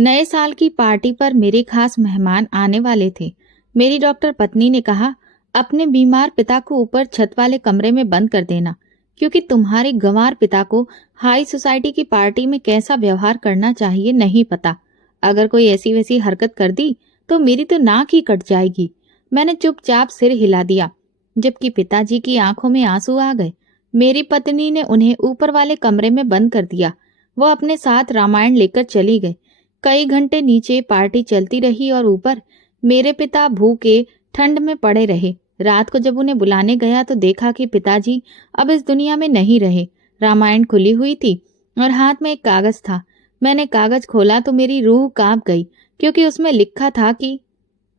नए साल की पार्टी पर मेरे खास मेहमान आने वाले थे। मेरी डॉक्टर पत्नी ने कहा, अपने बीमार पिता को ऊपर छत वाले कमरे में बंद कर देना, क्योंकि तुम्हारे गंवार पिता को हाई सोसाइटी की पार्टी में कैसा व्यवहार करना चाहिए नहीं पता। अगर कोई ऐसी वैसी हरकत कर दी तो मेरी तो नाक ही कट जाएगी। मैंने चुपचाप सिर हिला दिया, जबकि पिताजी की आंखों में आंसू आ गए। मेरी पत्नी ने उन्हें ऊपर वाले कमरे में बंद कर दिया। वो अपने साथ रामायण लेकर चली गई। कई घंटे नीचे पार्टी चलती रही और ऊपर मेरे पिता भूखे ठंड में पड़े रहे। रात को जब उन्हें बुलाने गया तो देखा कि पिताजी अब इस दुनिया में नहीं रहे। रामायण खुली हुई थी और हाथ में एक कागज था। मैंने कागज खोला तो मेरी रूह कांप गई, क्योंकि उसमें लिखा था कि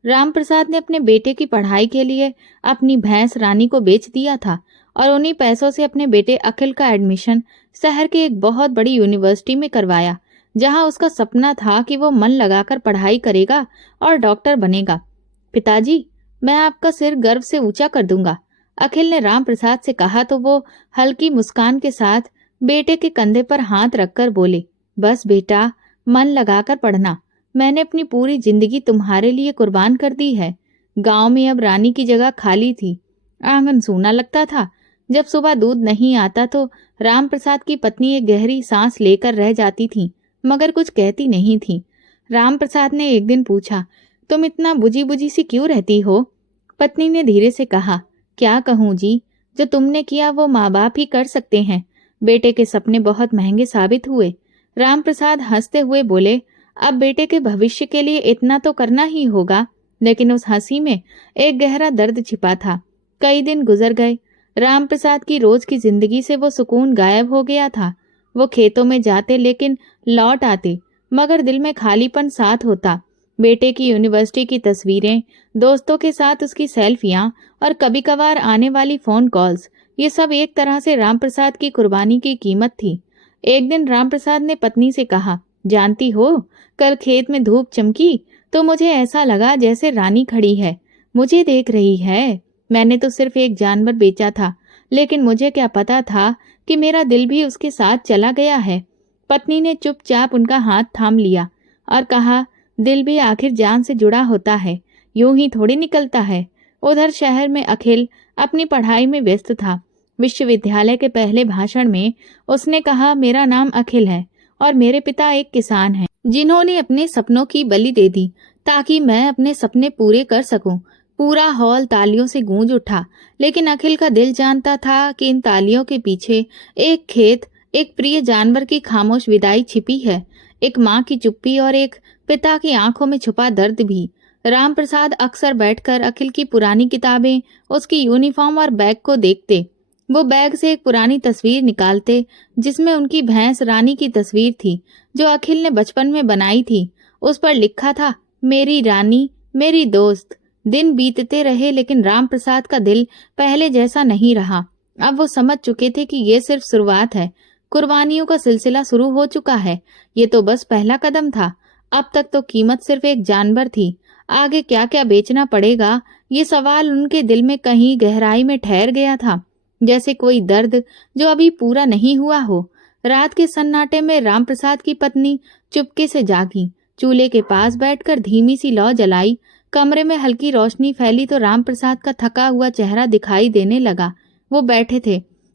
राम प्रसाद ने अपने बेटे की पढ़ाई के लिए अपनी भैंस रानी को बेच दिया था और उन्हीं पैसों से अपने बेटे अखिल का एडमिशन शहर के एक बहुत बड़ी यूनिवर्सिटी में करवाया, जहां उसका सपना था कि वो मन लगाकर पढ़ाई करेगा और डॉक्टर बनेगा। पिताजी, मैं आपका सिर गर्व से ऊंचा कर दूंगा, अखिल ने राम प्रसाद से कहा तो वो हल्की मुस्कान के साथ बेटे के कंधे पर हाथ रखकर बोले, बस बेटा, मन लगाकर पढ़ना। मैंने अपनी पूरी जिंदगी तुम्हारे लिए कुर्बान कर दी है। गांव में अब रानी की जगह खाली थी। आंगन सूना लगता था। जब सुबह दूध नहीं आता तो राम प्रसाद की पत्नी एक गहरी सांस लेकर रह जाती थी, मगर कुछ कहती नहीं थी। राम प्रसाद ने एक दिन पूछा, तुम इतना बुझी बुझी सी क्यों रहती हो? पत्नी ने धीरे से कहा, क्या कहूँ जी, जो तुमने किया वो माँ बाप ही कर सकते हैं। बेटे के सपने बहुत महंगे साबित हुए। राम प्रसाद हंसते हुए बोले, अब बेटे के भविष्य के लिए इतना तो करना ही होगा। लेकिन उस हंसी में एक गहरा दर्द छिपा था। कई दिन गुजर गए। राम प्रसाद की रोज की जिंदगी से वो सुकून गायब हो गया था। वो खेतों में जाते लेकिन लौट आते, मगर दिल में खालीपन साथ होता। बेटे की यूनिवर्सिटी की तस्वीरें, दोस्तों के साथ उसकी सेल्फियां और कभी कभार आने वाली फोन कॉल्स, ये सब एक तरह से राम प्रसाद की कुर्बानी की कीमत थी। एक दिन राम प्रसाद ने पत्नी से कहा, जानती हो, कल खेत में धूप चमकी तो मुझे ऐसा लगा जैसे रानी खड़ी है, मुझे देख रही है। मैंने तो सिर्फ एक जानवर बेचा था, लेकिन मुझे क्या पता था कि मेरा दिल भी उसके साथ चला गया है। पत्नी ने चुपचाप उनका हाथ थाम लिया और कहा, दिल भी आखिर जान से जुड़ा होता है, यूं ही थोड़ी निकलता है। उधर शहर में अखिल अपनी पढ़ाई में व्यस्त था। विश्वविद्यालय के पहले भाषण में उसने कहा, मेरा नाम अखिल है और मेरे पिता एक किसान हैं, जिन्होंने अपने सपनों की बलि दे दी ताकि मैं अपने सपने पूरे कर सकूं। पूरा हॉल तालियों से गूंज उठा, लेकिन अखिल का दिल जानता था कि इन तालियों के पीछे एक खेत, एक प्रिय जानवर की खामोश विदाई छिपी है, एक माँ की चुप्पी और एक पिता की आंखों में छुपा दर्द भी। राम प्रसाद अक्सर बैठकर अखिल की पुरानी किताबें, उसकी यूनिफॉर्म और बैग को देखते। वो बैग से एक पुरानी तस्वीर निकालते जिसमें उनकी भैंस रानी की तस्वीर थी, जो अखिल ने बचपन में बनाई थी। उस पर लिखा था, मेरी रानी, मेरी दोस्त। दिन बीतते रहे लेकिन राम प्रसाद का दिल पहले जैसा नहीं रहा। अब वो समझ चुके थे कि ये सिर्फ शुरुआत है। कुर्बानियों का सिलसिला शुरू हो चुका है। ये तो बस पहला कदम था। अब तक तो कीमत सिर्फ एक जानवर थी। आगे क्या क्या बेचना पड़ेगा, ये सवाल उनके दिल में कहीं गहराई में ठहर गया था, जैसे कोई दर्द जो अभी पूरा नहीं हुआ हो। रात के सन्नाटे में राम प्रसाद की पत्नी चुपके से जागी। चूल्हे के पास बैठकर धीमी सी लौ जलाई। कमरे में हल्की रोशनी फैली तो राम प्रसाद का थका हुआ चेहरा दिखाई देने लगा। वो बैठे थे,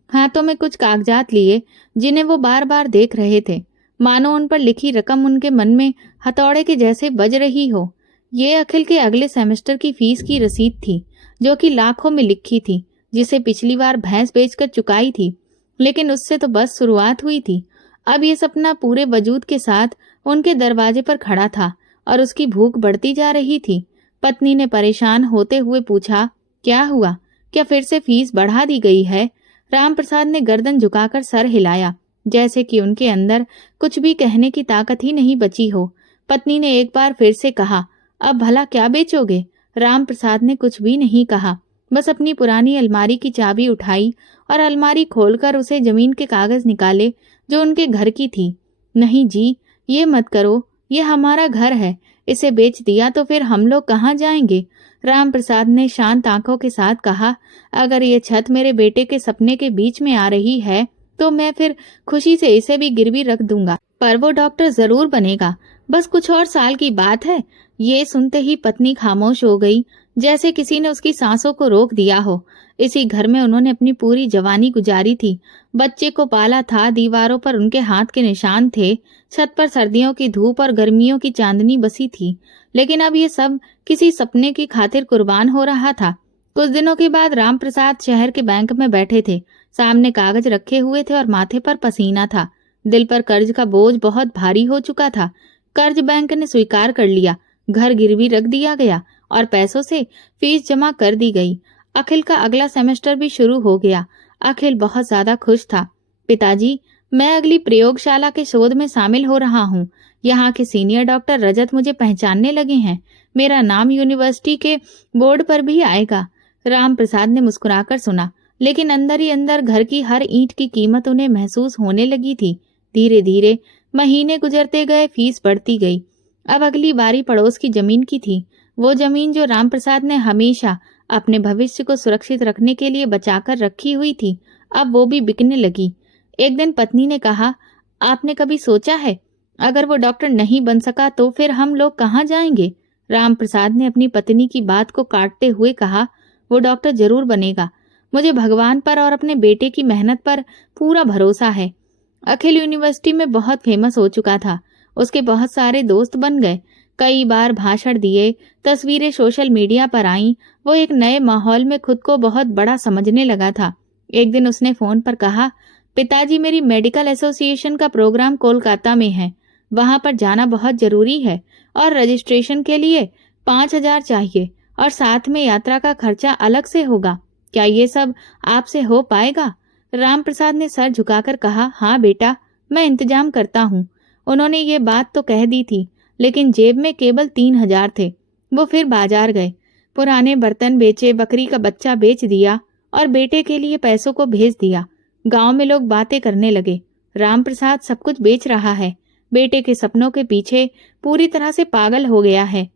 हाथों में कुछ कागजात लिए, जिन्हें वो बार बार देख रहे थे, मानो उन पर लिखी रकम उनके मन में हथौड़े के जैसे बज रही हो। ये अखिल के अगले सेमेस्टर की फीस की रसीद थी, जो कि लाखों में लिखी थी, जिसे पिछली बार भैंस बेचकर चुकाई थी। लेकिन उससे तो बस शुरुआत हुई थी। अब ये सपना पूरे वजूद के साथ उनके दरवाजे पर खड़ा था और उसकी भूख बढ़ती जा रही थी। पत्नी ने परेशान होते हुए पूछा, क्या हुआ, क्या फिर से फीस बढ़ा दी गई है? राम प्रसाद ने गर्दन झुकाकर सर हिलाया, जैसे कि उनके अंदर कुछ भी कहने की ताकत ही नहीं बची हो। पत्नी ने एक बार फिर से कहा, अब भला क्या बेचोगे? राम प्रसाद ने कुछ भी नहीं कहा, बस अपनी पुरानी अलमारी की चाबी उठाई और अलमारी खोलकर उसे जमीन के कागज निकाले जो उनके घर की थी। नहीं जी, ये मत करो, ये हमारा घर है, इसे बेच दिया तो फिर हम लोग कहाँ जाएंगे? राम प्रसाद ने शांत आंखों के साथ कहा, अगर ये छत मेरे बेटे के सपने के बीच में आ रही है तो मैं फिर खुशी से इसे भी गिरवी रख दूंगा, पर वो डॉक्टर जरूर बनेगा। बस कुछ और साल की बात है। ये सुनते ही पत्नी खामोश हो गई, जैसे किसी ने उसकी सांसों को रोक दिया हो। इसी घर में उन्होंने अपनी पूरी जवानी गुजारी थी, बच्चे को पाला था, दीवारों पर उनके हाथ के निशान थे, छत पर सर्दियों की धूप और गर्मियों की चांदनी बसी थी। लेकिन अब ये सब किसी सपने की खातिर कुर्बान हो रहा था। कुछ दिनों के बाद राम प्रसाद शहर के बैंक में बैठे थे। सामने कागज रखे हुए थे और माथे पर पसीना था। दिल पर कर्ज का बोझ बहुत भारी हो चुका था। कर्ज बैंक ने स्वीकार कर लिया, घर गिरवी रख दिया गया और पैसों से फीस जमा कर दी गई। अखिल का अगला सेमेस्टर भी शुरू हो गया। अखिल बहुत ज्यादा खुश था। पिताजी, मैं अगली प्रयोगशाला के शोध में शामिल हो रहा हूँ। यहाँ के सीनियर डॉक्टर रजत मुझे पहचानने लगे हैं। मेरा नाम यूनिवर्सिटी के बोर्ड पर भी आएगा। राम प्रसाद ने मुस्कुराकर सुना, लेकिन अंदर ही अंदर घर की हर ईंट की कीमत उन्हें महसूस होने लगी थी। धीरे धीरे महीने गुजरते गए, फीस बढ़ती गई। अब अगली बारी पड़ोस की जमीन की थी। वो जमीन जो राम प्रसाद ने हमेशा अपने भविष्य को सुरक्षित रखने के लिए बचाकर रखी हुई थी, अब वो भी बिकने लगी। एक दिन पत्नी ने कहा, आपने कभी सोचा है, अगर वो डॉक्टर नहीं बन सका तो फिर हम लोग कहाँ जाएंगे? राम प्रसाद ने अपनी पत्नी की बात को काटते हुए कहा, वो डॉक्टर जरूर बनेगा। मुझे भगवान पर और अपने बेटे की मेहनत पर पूरा भरोसा है। अखिल यूनिवर्सिटी में बहुत फेमस हो चुका था। उसके बहुत सारे दोस्त बन गए, कई बार भाषण दिए, तस्वीरें सोशल मीडिया पर आईं। वो एक नए माहौल में खुद को बहुत बड़ा समझने लगा था। एक दिन उसने फोन पर कहा, पिताजी, मेरी मेडिकल एसोसिएशन का प्रोग्राम कोलकाता में है, वहां पर जाना बहुत जरूरी है और रजिस्ट्रेशन के लिए 5,000 चाहिए और साथ में यात्रा का खर्चा अलग से होगा। क्या ये सब आपसे हो पाएगा? राम प्रसाद ने सर झुकाकर कहा, हाँ बेटा, मैं इंतजाम करता हूँ। उन्होंने ये बात तो कह दी थी, लेकिन जेब में केवल 3,000 थे। वो फिर बाजार गए, पुराने बर्तन बेचे, बकरी का बच्चा बेच दिया और बेटे के लिए पैसों को भेज दिया। गांव में लोग बातें करने लगे, राम प्रसाद सब कुछ बेच रहा है, बेटे के सपनों के पीछे पूरी तरह से पागल हो गया है।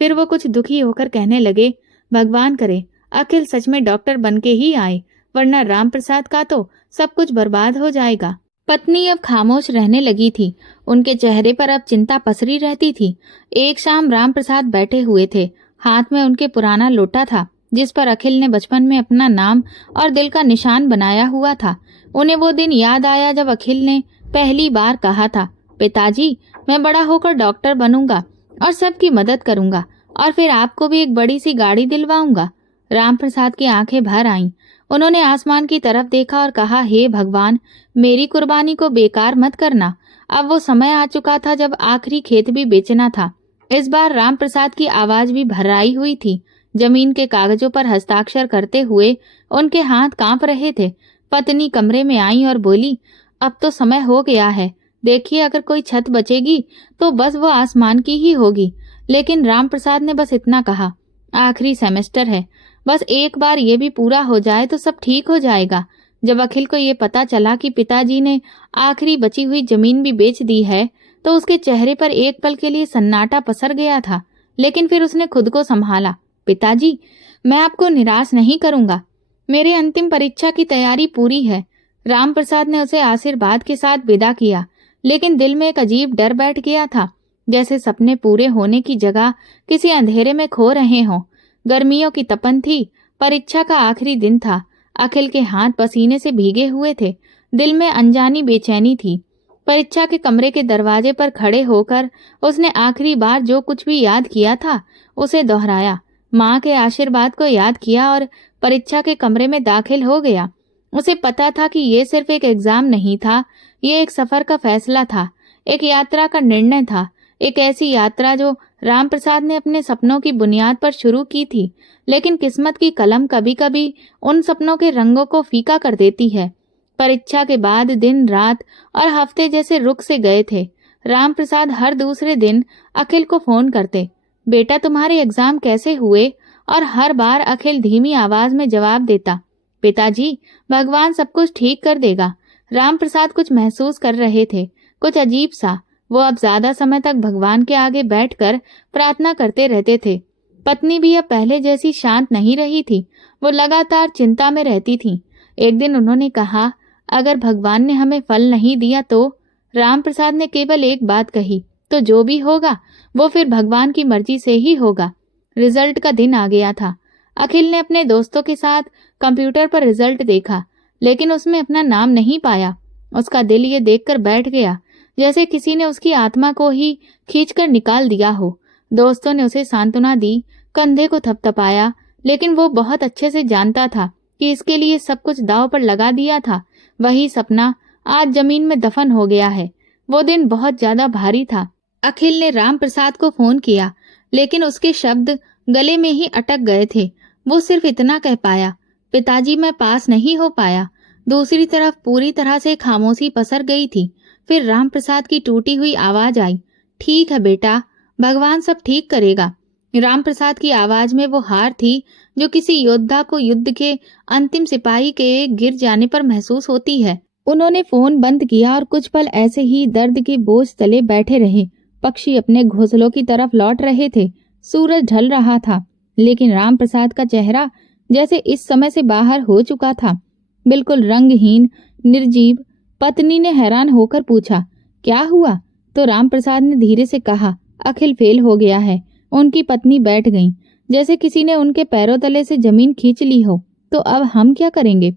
फिर वो कुछ दुखी होकर कहने लगे, भगवान करे अखिल सच में डॉक्टर बन के ही आए, वरना राम प्रसाद का तो सब कुछ बर्बाद हो जाएगा। पत्नी अब खामोश रहने लगी थी। उनके चेहरे पर अब चिंता पसरी रहती थी। एक शाम राम प्रसाद बैठे हुए थे। हाथ में उनके पुराना लोटा था, जिस पर अखिल ने बचपन में अपना नाम और दिल का निशान बनाया हुआ था। उन्हें वो दिन याद आया जब अखिल ने पहली बार कहा था, पिताजी, मैं बड़ा होकर डॉक्टर बनूंगा और सबकी मदद करूंगा और फिर आपको भी एक बड़ी सी गाड़ी दिलवाऊंगा। राम प्रसाद की आंखें भर आईं। उन्होंने आसमान की तरफ देखा और कहा, हे भगवान, मेरी कुर्बानी को बेकार मत करना। अब वो समय आ चुका था जब आखिरी खेत भी बेचना था। इस बार राम प्रसाद की आवाज भी भर्राई हुई थी। जमीन के कागजों पर हस्ताक्षर करते हुए उनके हाथ कांप रहे थे। पत्नी कमरे में आई और बोली, अब तो समय हो गया है। देखिए, अगर कोई छत बचेगी तो बस वो आसमान की ही होगी। लेकिन राम प्रसाद ने बस इतना कहा, आखिरी सेमेस्टर है, बस एक बार ये भी पूरा हो जाए तो सब ठीक हो जाएगा। जब अखिल को ये पता चला कि पिताजी ने आखिरी बची हुई जमीन भी बेच दी है, तो उसके चेहरे पर एक पल के लिए सन्नाटा पसर गया था। लेकिन फिर उसने खुद को संभाला। पिताजी, मैं आपको निराश नहीं करूंगा। मेरे अंतिम परीक्षा की तैयारी पूरी है। राम प्रसाद ने उसे आशीर्वाद के साथ विदा किया, लेकिन दिल में एक अजीब डर बैठ गया था, जैसे सपने पूरे होने की जगह किसी अंधेरे में खो रहे हों। गर्मियों की तपन थी, परीक्षा का आखिरी दिन था। अखिल के हाथ पसीने से भीगे हुए थे, दिल में अनजानी बेचैनी थी। परीक्षा के कमरे के दरवाजे पर खड़े होकर उसने आखिरी बार जो कुछ भी याद किया था उसे दोहराया, माँ के आशीर्वाद को याद किया और परीक्षा के कमरे में दाखिल हो गया। उसे पता था कि ये सिर्फ एक एग्जाम नहीं था, ये एक सफर का फैसला था, एक यात्रा का निर्णय था, एक ऐसी यात्रा जो राम प्रसाद ने अपने सपनों की बुनियाद पर शुरू की थी। लेकिन किस्मत की कलम कभी कभी उन सपनों के रंगों को फीका कर देती है। परीक्षा के बाद दिन, रात और हफ्ते जैसे रुक से गए थे। राम प्रसाद हर दूसरे दिन अखिल को फोन करते, बेटा तुम्हारे एग्जाम कैसे हुए? और हर बार अखिल धीमी आवाज में जवाब देता, पिताजी, भगवान सब कुछ ठीक कर देगा। राम प्रसाद कुछ महसूस कर रहे थे, कुछ अजीब सा। वो अब ज्यादा समय तक भगवान के आगे बैठकर प्रार्थना करते रहते थे। पत्नी भी अब पहले जैसी शांत नहीं रही थी, वो लगातार चिंता में रहती थी। एक दिन उन्होंने कहा, अगर भगवान ने हमें फल नहीं दिया तो? राम प्रसाद ने केवल एक बात कही, तो जो भी होगा वो फिर भगवान की मर्जी से ही होगा। रिजल्ट का दिन आ गया था। अखिल ने अपने दोस्तों के साथ कंप्यूटर पर रिजल्ट देखा, लेकिन उसमें अपना नाम नहीं पाया। उसका दिल ये देखकर बैठ गया जैसे किसी ने उसकी आत्मा को ही खींचकर निकाल दिया हो। दोस्तों ने उसे सांत्वना दी, कंधे को थपथपाया, लेकिन वो बहुत अच्छे से जानता था कि इसके लिए सब कुछ दांव पर लगा दिया था। वही सपना आज जमीन में दफन हो गया है। वो दिन बहुत ज्यादा भारी था। अखिल ने राम प्रसाद को फोन किया, लेकिन उसके शब्द गले में ही अटक गए थे। वो सिर्फ इतना कह पाया, पिताजी मैं पास नहीं हो पाया। दूसरी तरफ पूरी तरह से खामोशी पसर गई थी। फिर राम प्रसाद की टूटी हुई आवाज आई, ठीक है बेटा, भगवान सब ठीक करेगा। राम प्रसाद की आवाज में वो हार थी जो किसी योद्धा को युद्ध के अंतिम सिपाही के गिर जाने पर महसूस होती है। उन्होंने फोन बंद किया और कुछ पल ऐसे ही दर्द के बोझ तले बैठे रहे। पक्षी अपने घोंसलों की तरफ लौट रहे थे। सूरज ढल रहा था, लेकिन राम प्रसाद का चेहरा जैसे इस समय से बाहर हो चुका था, बिल्कुल रंगहीन, निर्जीव। पत्नी ने हैरान होकर पूछा, क्या हुआ? तो राम प्रसाद ने धीरे से कहा, अखिल फेल हो गया है। उनकी पत्नी बैठ गई, जैसे किसी ने उनके पैरों तले से जमीन खींच ली हो। तो अब हम क्या करेंगे?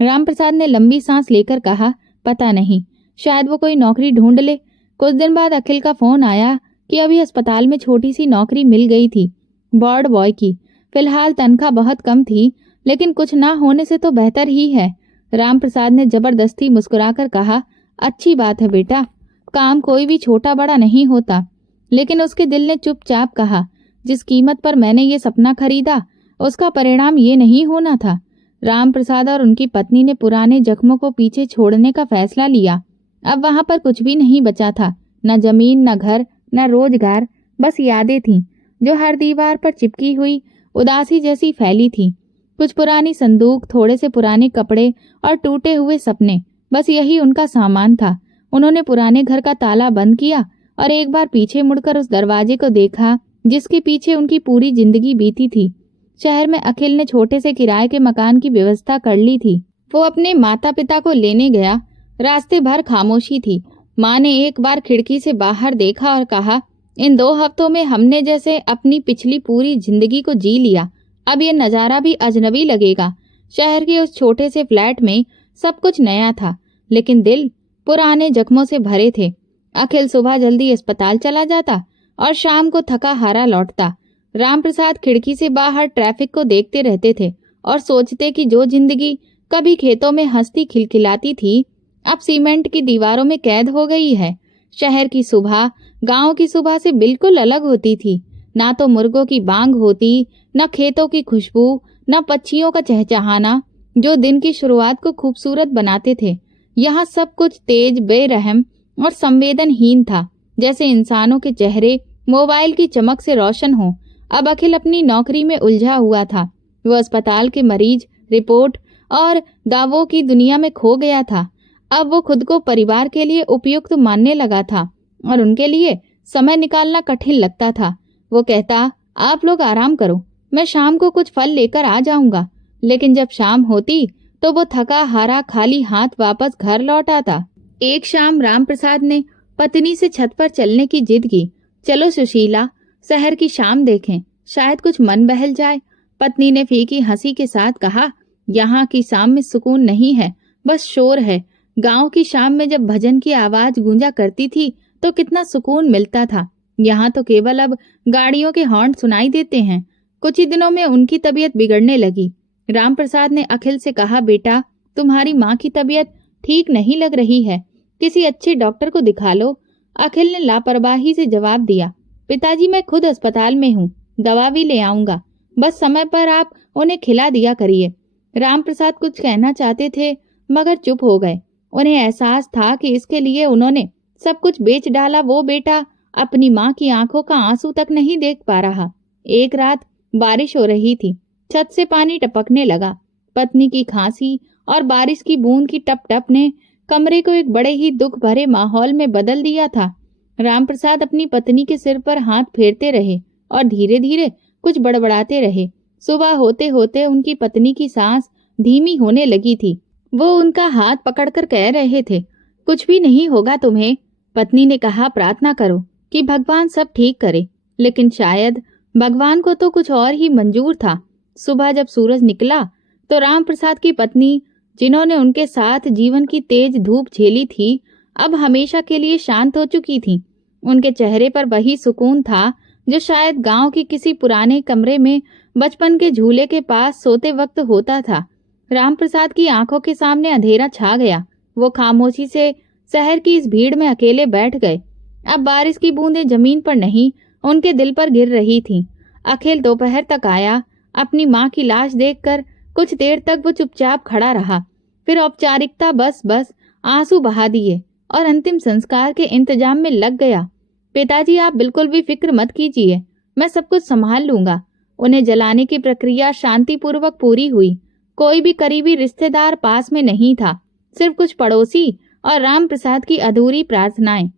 राम प्रसाद ने लंबी सांस लेकर कहा, पता नहीं, शायद वो कोई नौकरी ढूंढ ले। कुछ दिन बाद अखिल का फोन आया कि अभी अस्पताल में छोटी सी नौकरी मिल गई थी, वार्ड बॉय की। फिलहाल तनख्वाह बहुत कम थी, लेकिन कुछ ना होने से तो बेहतर ही है। राम प्रसाद ने जबरदस्ती मुस्कुराकर कहा, अच्छी बात है बेटा, काम कोई भी छोटा बड़ा नहीं होता। लेकिन उसके दिल ने चुपचाप कहा, जिस कीमत पर मैंने ये सपना खरीदा उसका परिणाम ये नहीं होना था। राम प्रसाद और उनकी पत्नी ने पुराने जख्मों को पीछे छोड़ने का फैसला लिया। अब वहां पर कुछ भी नहीं बचा था, न जमीन, न घर, न रोजगार, बस यादें थीं जो हर दीवार पर चिपकी हुई उदासी जैसी फैली थी। कुछ पुरानी संदूक, थोड़े से पुराने कपड़े और टूटे हुए सपने, बस यही उनका सामान था। उन्होंने पुराने घर का ताला बंद किया और एक बार पीछे मुड़कर उस दरवाजे को देखा जिसके पीछे उनकी पूरी जिंदगी बीती थी। शहर में अखिल ने छोटे से किराए के मकान की व्यवस्था कर ली थी। वो अपने माता पिता को लेने गया। रास्ते भर खामोशी थी। माँ ने एक बार खिड़की से बाहर देखा और कहा, इन 2 हफ्तों में हमने जैसे अपनी पिछली पूरी जिंदगी को जी लिया। अब ये नजारा भी अजनबी लगेगा। शहर के उस छोटे से फ्लैट में सब कुछ नया था, लेकिन दिल पुराने जख्मों से भरे थे। अखिल सुबह जल्दी अस्पताल चला जाता और शाम को थका हारा लौटता। राम प्रसाद खिड़की से बाहर ट्रैफिक को देखते रहते थे और सोचते कि जो जिंदगी कभी खेतों में हंसती खिलखिलाती थी, अब सीमेंट की दीवारों में कैद हो गई है। शहर की सुबह गांव की सुबह से बिल्कुल अलग होती थी। ना तो मुर्गों की बांग होती, न खेतों की खुशबू, न पक्षियों का चहचहाना जो दिन की शुरुआत को खूबसूरत बनाते थे। यहाँ सब कुछ तेज, बेरहम और संवेदनहीन था, जैसे इंसानों के चेहरे मोबाइल की चमक से रोशन हो। अब अखिल अपनी नौकरी में उलझा हुआ था। वो अस्पताल के मरीज, रिपोर्ट और दावों की दुनिया में खो गया था। अब वो खुद को परिवार के लिए उपयुक्त मानने लगा था और उनके लिए समय निकालना कठिन लगता था। वो कहता, आप लोग आराम करो, मैं शाम को कुछ फल लेकर आ जाऊंगा। लेकिन जब शाम होती तो वो थका हारा खाली हाथ वापस घर लौट आता। एक शाम राम प्रसाद ने पत्नी से छत पर चलने की जिद की। चलो सुशीला, शहर की शाम देखें, शायद कुछ मन बहल जाए। पत्नी ने फीकी हंसी के साथ कहा, यहाँ की शाम में सुकून नहीं है, बस शोर है। गांव की शाम में जब भजन की आवाज गूंजा करती थी तो कितना सुकून मिलता था। यहाँ तो केवल अब गाड़ियों के हॉर्न सुनाई देते हैं। कुछ ही दिनों में उनकी तबीयत बिगड़ने लगी। राम प्रसाद ने अखिल से कहा, बेटा, तुम्हारी माँ की तबीयत ठीक नहीं लग रही है, किसी अच्छे डॉक्टर को दिखा लो। अखिल ने लापरवाही से जवाब दिया, पिताजी मैं खुद अस्पताल में हूँ, दवा भी ले आऊंगा, बस समय पर आप उन्हें खिला दिया करिए। राम प्रसाद कुछ कहना चाहते थे मगर चुप हो गए। उन्हें एहसास था कि इसके लिए उन्होंने सब कुछ बेच डाला। वो बेटा अपनी माँ की आंखों का आंसू तक नहीं देख पा रहा। एक रात बारिश हो रही थी, छत से पानी टपकने लगा। पत्नी की खांसी और बारिश की बूंद की टप टप ने कमरे को एक बड़े ही दुख भरे माहौल में बदल दिया था। राम प्रसाद अपनी पत्नी के सिर पर हाथ फेरते रहे और धीरे धीरे कुछ बड़बड़ाते रहे। सुबह होते होते उनकी पत्नी की सांस धीमी होने लगी थी। वो उनका हाथ पकड़कर कह रहे थे, कुछ भी नहीं होगा तुम्हें। पत्नी ने कहा, प्रार्थना करो, कि भगवान सब ठीक करे, लेकिन शायद भगवान को तो कुछ और ही मंजूर था। सुबह जब सूरज निकला तो राम प्रसाद की पत्नी, जिन्होंने उनके साथ जीवन की तेज धूप झेली थी, अब हमेशा के लिए शांत हो चुकी थीं। उनके चेहरे पर वही सुकून था जो शायद गांव के किसी पुराने कमरे में बचपन के झूले के पास सोते वक्त होता था। रामप्रसाद की आंखों के सामने अंधेरा छा गया। वो खामोशी से शहर की इस भीड़ में अकेले बैठ गए। अब बारिश की बूंदें जमीन पर नहीं, उनके दिल पर गिर रही थीं। अखिल दोपहर तक आया। अपनी माँ की लाश देखकर कुछ देर तक वो चुपचाप खड़ा रहा। फिर औपचारिकता बस आंसू बहा दिए और अंतिम संस्कार के इंतजाम में लग गया। पिताजी, आप बिल्कुल भी फिक्र मत कीजिए, मैं सब कुछ संभाल लूंगा। उन्हें जलाने की प्रक्रिया शांतिपूर्वक पूरी हुई। कोई भी करीबी रिश्तेदार पास में नहीं था, सिर्फ कुछ पड़ोसी और राम प्रसाद की अधूरी प्रार्थनाएं।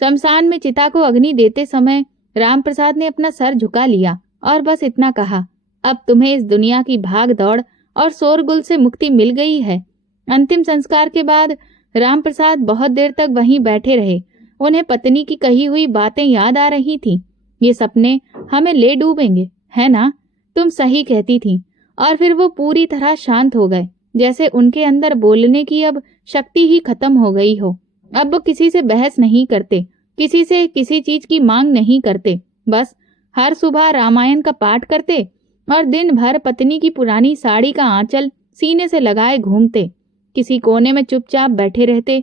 शमशान में चिता को अग्नि देते समय राम प्रसाद ने अपना सर झुका लिया और बस इतना कहा, अब तुम्हें इस दुनिया की भाग दौड़ और शोरगुल से मुक्ति मिल गई है। अंतिम संस्कार के बाद राम प्रसाद बहुत देर तक वहीं बैठे रहे। उन्हें पत्नी की कही हुई बातें याद आ रही थीं। ये सपने हमें ले डूबेंगे, है ना? तुम सही कहती थी। और फिर वो पूरी तरह शांत हो गए, जैसे उनके अंदर बोलने की अब शक्ति ही खत्म हो गई हो। अब वो किसी से बहस नहीं करते, किसी से किसी चीज की मांग नहीं करते। बस हर सुबह रामायण का पाठ करते और दिन भर पत्नी की पुरानी साड़ी का आंचल सीने से लगाए घूमते। किसी कोने में चुपचाप बैठे रहते।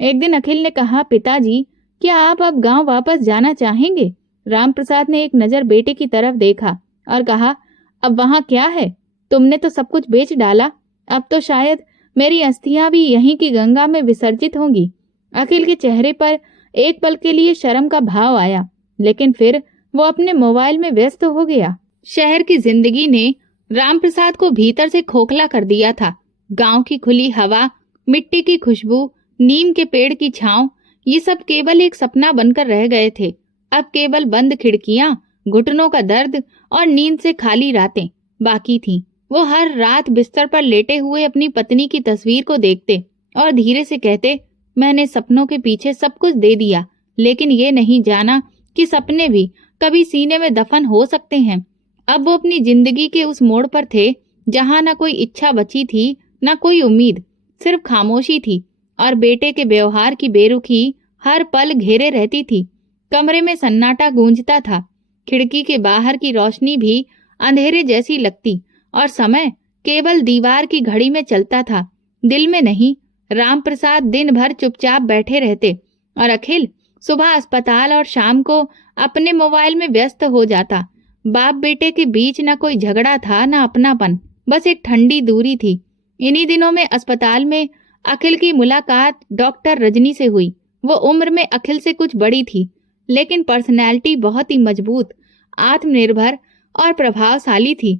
एक दिन अखिल ने कहा, पिताजी, क्या आप अब गांव वापस जाना चाहेंगे? राम प्रसाद ने एक नजर बेटे की तरफ देखा और कहा, अब वहां क्या है? तुमने तो सब कुछ बेच डाला। अब तो शायद मेरी अस्थियां भी यहीं की गंगा में विसर्जित होंगी। अखिल के चेहरे पर एक पल के लिए शर्म का भाव आया, लेकिन फिर वो अपने मोबाइल में व्यस्त हो गया। शहर की जिंदगी ने राम प्रसाद को भीतर से खोखला कर दिया था। गांव की खुली हवा, मिट्टी की खुशबू, नीम के पेड़ की छांव, ये सब केवल एक सपना बनकर रह गए थे। अब केवल बंद खिड़कियां, घुटनों का दर्द और नींद से खाली रातें बाकी थीं। वो हर रात बिस्तर पर लेटे हुए अपनी पत्नी की तस्वीर को देखते और धीरे से कहते, मैंने सपनों के पीछे सब कुछ दे दिया, लेकिन ये नहीं जाना कि सपने भी कभी सीने में दफन हो सकते हैं। अब वो अपनी जिंदगी के उस मोड़ पर थे जहां ना कोई इच्छा बची थी, ना कोई उम्मीद, सिर्फ खामोशी थी और बेटे के व्यवहार की बेरुखी हर पल घेरे रहती थी। कमरे में सन्नाटा गूंजता था। खिड़की के बाहर की रोशनी भी अंधेरे जैसी लगती और समय केवल दीवार की घड़ी में चलता था, दिल में नहीं। राम प्रसाद दिन भर चुपचाप बैठे रहते और अखिल सुबह अस्पताल और शाम को अपने मोबाइल में व्यस्त हो जाता। बाप बेटे के बीच न कोई झगड़ा था, न अपनापन, बस एक ठंडी दूरी थी। इन्हीं दिनों में अस्पताल में अखिल की मुलाकात डॉक्टर रजनी से हुई। वो उम्र में अखिल से कुछ बड़ी थी, लेकिन पर्सनैलिटी बहुत ही मजबूत, आत्मनिर्भर और प्रभावशाली थी।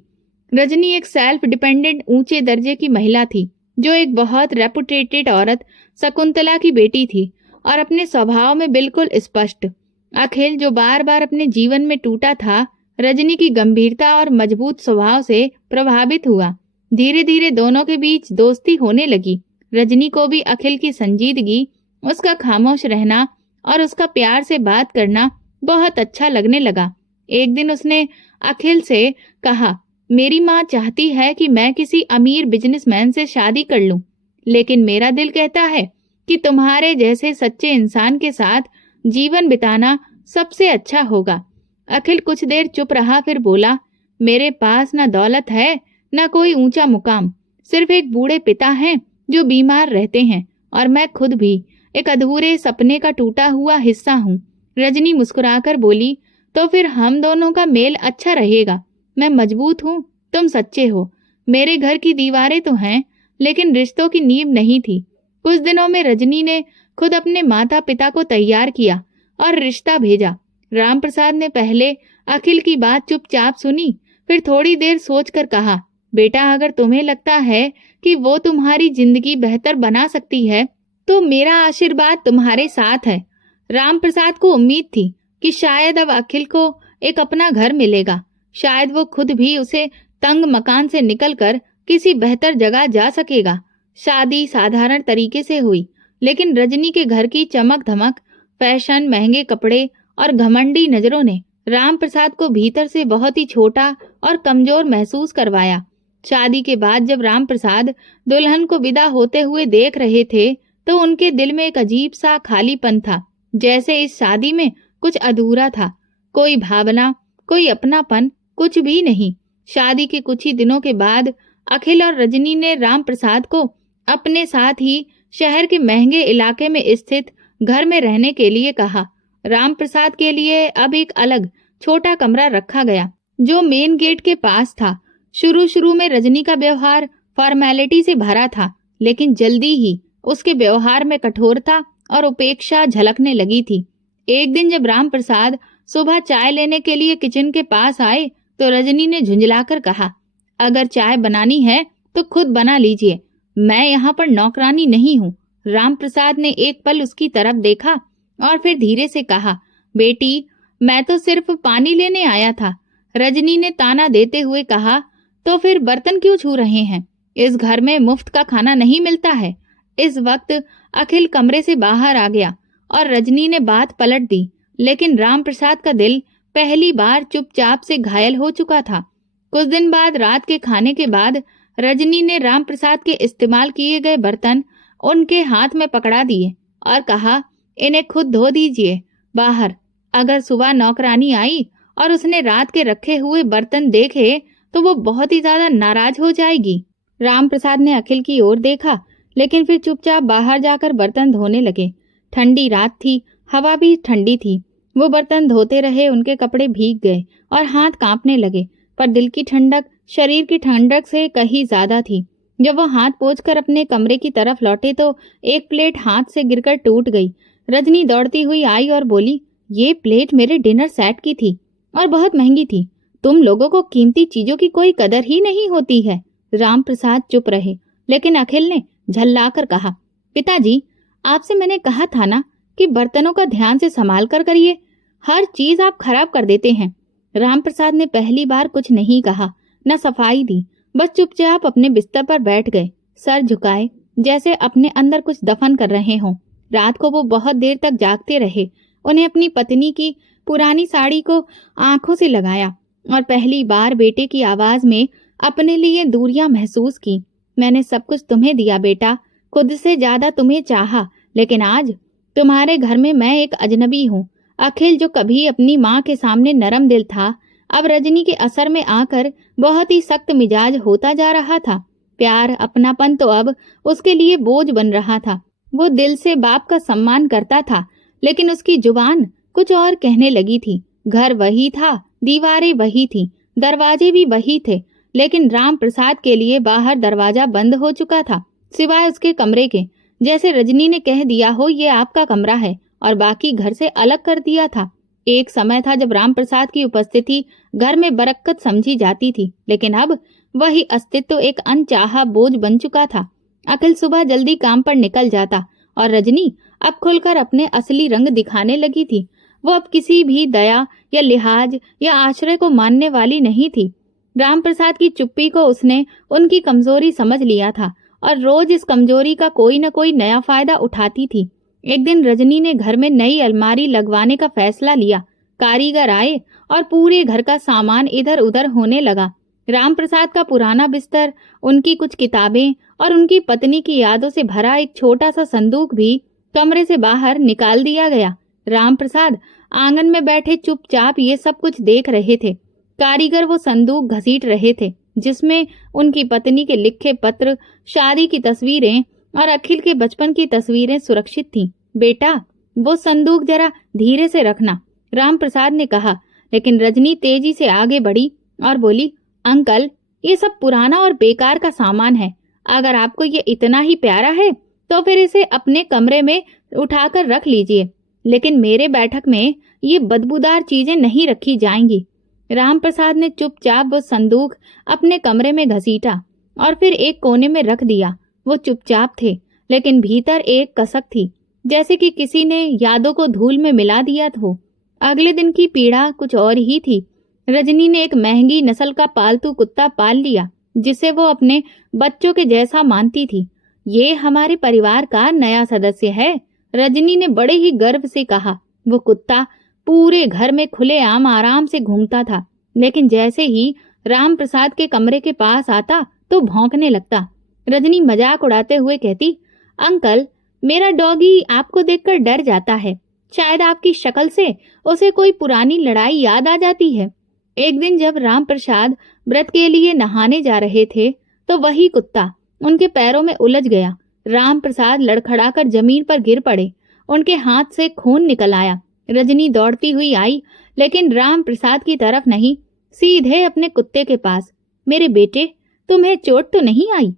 रजनी एक सेल्फ डिपेंडेंट ऊंचे दर्जे की महिला थी, जो एक बहुत रेपुटेटेड औरत शकुंतला की बेटी थी और अपने स्वभाव में बिल्कुल स्पष्ट। अखिल, जो बार बार अपने जीवन में टूटा था, रजनी की गंभीरता और मजबूत स्वभाव से प्रभावित हुआ। धीरे धीरे दोनों के बीच दोस्ती होने लगी। रजनी को भी अखिल की संजीदगी, उसका खामोश रहना और उसका प्यार से बात करना बहुत अच्छा लगने लगा। एक दिन उसने अखिल से कहा, मेरी माँ चाहती है कि मैं किसी अमीर बिजनेसमैन से शादी कर लूं, लेकिन मेरा दिल कहता है कि तुम्हारे जैसे सच्चे इंसान के साथ जीवन बिताना सबसे अच्छा होगा। अखिल कुछ देर चुप रहा, फिर बोला, मेरे पास ना दौलत है, ना कोई ऊंचा मुकाम, सिर्फ एक बूढ़े पिता हैं जो बीमार रहते हैं, और मैं खुद भी एक अधूरे सपने का टूटा हुआ हिस्सा हूँ। रजनी मुस्कुराकर बोली, तो फिर हम दोनों का मेल अच्छा रहेगा। मैं मजबूत हूँ, तुम सच्चे हो। मेरे घर की दीवारें तो हैं, लेकिन रिश्तों की नींव नहीं थी। कुछ दिनों में रजनी ने खुद अपने माता पिता को तैयार किया और रिश्ता भेजा। राम प्रसाद ने पहले अखिल की बात चुपचाप सुनी, फिर थोड़ी देर सोचकर कहा, बेटा, अगर तुम्हें लगता है कि वो तुम्हारी जिंदगी बेहतर बना सकती है, तो मेरा आशीर्वाद तुम्हारे साथ है। राम प्रसाद को उम्मीद थी कि शायद अब अखिल को एक अपना घर मिलेगा। शायद वो खुद भी उसे तंग मकान से निकलकर किसी बेहतर जगह जा सकेगा। शादी साधारण तरीके से हुई, लेकिन रजनी के घर की चमक धमक, फैशन, महंगे कपड़े और घमंडी नजरों ने राम प्रसाद को भीतर से बहुत ही छोटा और कमजोर महसूस करवाया। शादी के बाद जब राम प्रसाद दुल्हन को विदा होते हुए देख रहे थे तो उनके दिल में एक अजीब सा खालीपन था, जैसे इस शादी में कुछ अधूरा था। कोई भावना, कोई अपनापन, कुछ भी नहीं। शादी के कुछ ही दिनों के बाद अखिल और रजनी ने राम प्रसाद को अपने साथ ही शहर के महंगे इलाके में स्थित घर में रहने के लिए कहा। राम प्रसाद के लिए अब एक अलग छोटा कमरा रखा गया जो मेन गेट के पास था। शुरू शुरू में रजनी का व्यवहार फॉर्मेलिटी से भरा था, लेकिन जल्दी ही उसके व्यवहार में कठोरता और उपेक्षा झलकने लगी थी। एक दिन जब राम प्रसाद सुबह चाय लेने के लिए किचन के पास आए तो रजनी ने झुंझलाकर कहा, अगर चाय बनानी है तो खुद बना लीजिए, मैं यहाँ पर नौकरानी नहीं हूँ। राम प्रसाद ने एक पल उसकी तरफ देखा और फिर धीरे से कहा, बेटी मैं तो सिर्फ पानी लेने आया था। रजनी ने ताना देते हुए कहा, तो फिर बर्तन क्यों छू रहे हैं? इस घर में मुफ्त का खाना नहीं मिलता है। इस वक्त अखिल कमरे से बाहर आ गया और रजनी ने बात पलट दी, लेकिन राम प्रसाद का दिल पहली बार चुपचाप से घायल हो चुका था। कुछ दिन बाद रात के खाने के बाद रजनी ने राम प्रसाद के इस्तेमाल किए गए बर्तन उनके हाथ में पकड़ा दिए और कहा, इन्हें खुद धो दीजिए बाहर। अगर सुबह नौकरानी आई और उसने रात के रखे हुए बर्तन देखे तो वो बहुत ही ज्यादा नाराज हो जाएगी। राम प्रसाद ने अखिल की ओर देखा, लेकिन फिर चुपचाप बाहर जाकर बर्तन धोने लगे। ठंडी रात थी, हवा भी ठंडी थी। वो बर्तन धोते रहे, उनके कपड़े भीग गए और हाथ कांपने लगे, पर दिल की ठंडक शरीर की ठंडक से कहीं ज्यादा थी। जब वो हाथ पोंछकर अपने कमरे की तरफ लौटे तो एक प्लेट हाथ से गिरकर टूट गई। रजनी दौड़ती हुई आई और बोली, ये प्लेट मेरे डिनर सेट की थी और बहुत महंगी थी। तुम लोगों को कीमती चीजों की कोई कदर ही नहीं होती है। राम प्रसाद चुप रहे, लेकिन अखिल ने झल्लाकर कहा, पिताजी आपसे मैंने कहा था ना कि बर्तनों का ध्यान से संभाल कर करिए, हर चीज आप खराब कर देते हैं। राम प्रसाद ने पहली बार कुछ नहीं कहा, न सफाई दी, बस चुपचाप अपने बिस्तर पर बैठ गए, सर झुकाए, जैसे अपने अंदर कुछ दफन कर रहे हों। रात को वो बहुत देर तक जागते रहे। उन्हें अपनी पत्नी की पुरानी साड़ी को आंखों से लगाया और पहली बार बेटे की आवाज में अपने लिए दूरियां महसूस की। मैंने सब कुछ तुम्हें दिया बेटा, खुद से ज्यादा तुम्हें चाहा, लेकिन आज तुम्हारे घर में मैं एक अजनबी हूँ। अखिल जो कभी अपनी माँ के सामने नरम दिल था, अब रजनी के असर में आकर बहुत ही सख्त मिजाज होता जा रहा था। प्यार, अपनापन तो अब उसके लिए बोझ बन रहा था। वो दिल से बाप का सम्मान करता था, लेकिन उसकी जुबान कुछ और कहने लगी थी। घर वही था, दीवारें वही थी, दरवाजे भी वही थे, लेकिन राम प्रसाद के लिए बाहर दरवाजा बंद हो चुका था, सिवाय उसके कमरे के। जैसे रजनी ने कह दिया हो ये आपका कमरा है और बाकी घर से अलग कर दिया था। एक समय था जब राम प्रसाद की उपस्थिति घर में बरकत समझी जाती थी, लेकिन अब वही अस्तित्व एक अनचाहा बोझ बन चुका था। अखिल सुबह जल्दी काम पर निकल जाता और रजनी अब खुलकर अपने असली रंग दिखाने लगी थी। वो अब किसी भी दया या लिहाज या आश्रय को मानने वाली नहीं थी। राम प्रसाद की चुप्पी को उसने उनकी कमजोरी समझ लिया था और रोज इस कमजोरी का कोई न कोई नया फायदा उठाती थी। एक दिन रजनी ने घर में नई अलमारी लगवाने का फैसला लिया। कारीगर आए और पूरे घर का सामान इधर उधर होने लगा। राम प्रसाद का पुराना बिस्तर, उनकी कुछ किताबें और उनकी पत्नी की यादों से भरा एक छोटा सा संदूक भी कमरे से बाहर निकाल दिया गया। राम प्रसाद आंगन में बैठे चुपचाप ये सब कुछ देख रहे थे। कारीगर वो संदूक घसीट रहे थे जिसमें उनकी पत्नी के लिखे पत्र, शादी की तस्वीरें और अखिल के बचपन की तस्वीरें सुरक्षित थीं। बेटा वो संदूक जरा धीरे से रखना, राम प्रसाद ने कहा, लेकिन रजनी तेजी से आगे बढ़ी और बोली, अंकल ये सब पुराना और बेकार का सामान है। अगर आपको ये इतना ही प्यारा है तो फिर इसे अपने कमरे में उठाकर रख लीजिए, लेकिन मेरे बैठक में ये बदबूदार चीजें नहीं रखी जाएंगी। राम प्रसाद ने चुपचाप वो संदूक अपने कमरे में घसीटा और फिर एक कोने में रख दिया। वो चुपचाप थे, लेकिन भीतर एक कसक थी, जैसे कि किसी ने यादों को धूल में मिला दिया हो। अगले दिन की पीड़ा कुछ और ही थी। रजनी ने एक महंगी नस्ल का पालतू कुत्ता पाल लिया जिसे वो अपने बच्चों के जैसा मानती थी। ये हमारे परिवार का नया सदस्य है, रजनी ने बड़े ही गर्व से कहा। वो कुत्ता पूरे घर में खुलेआम आराम से घूमता था, लेकिन जैसे ही राम प्रसाद के कमरे के पास आता तो भौंकने लगता। रजनी मजाक उड़ाते हुए कहती, अंकल, मेरा डॉगी आपको देखकर डर जाता है। शायद आपकी शक्ल से उसे कोई पुरानी लड़ाई याद आ जाती है। एक दिन जब राम प्रसाद व्रत के लिए नहाने जा रहे थे तो वही कुत्ता उनके पैरों में उलझ गया। राम प्रसाद लड़खड़ाकर जमीन पर गिर पड़े। उनके हाथ से खून निकल आया। रजनी दौड़ती हुई आई, लेकिन राम प्रसाद की तरफ नहीं, सीधे अपने कुत्ते के पास। मेरे बेटे, तुम्हें चोट तो नहीं आई?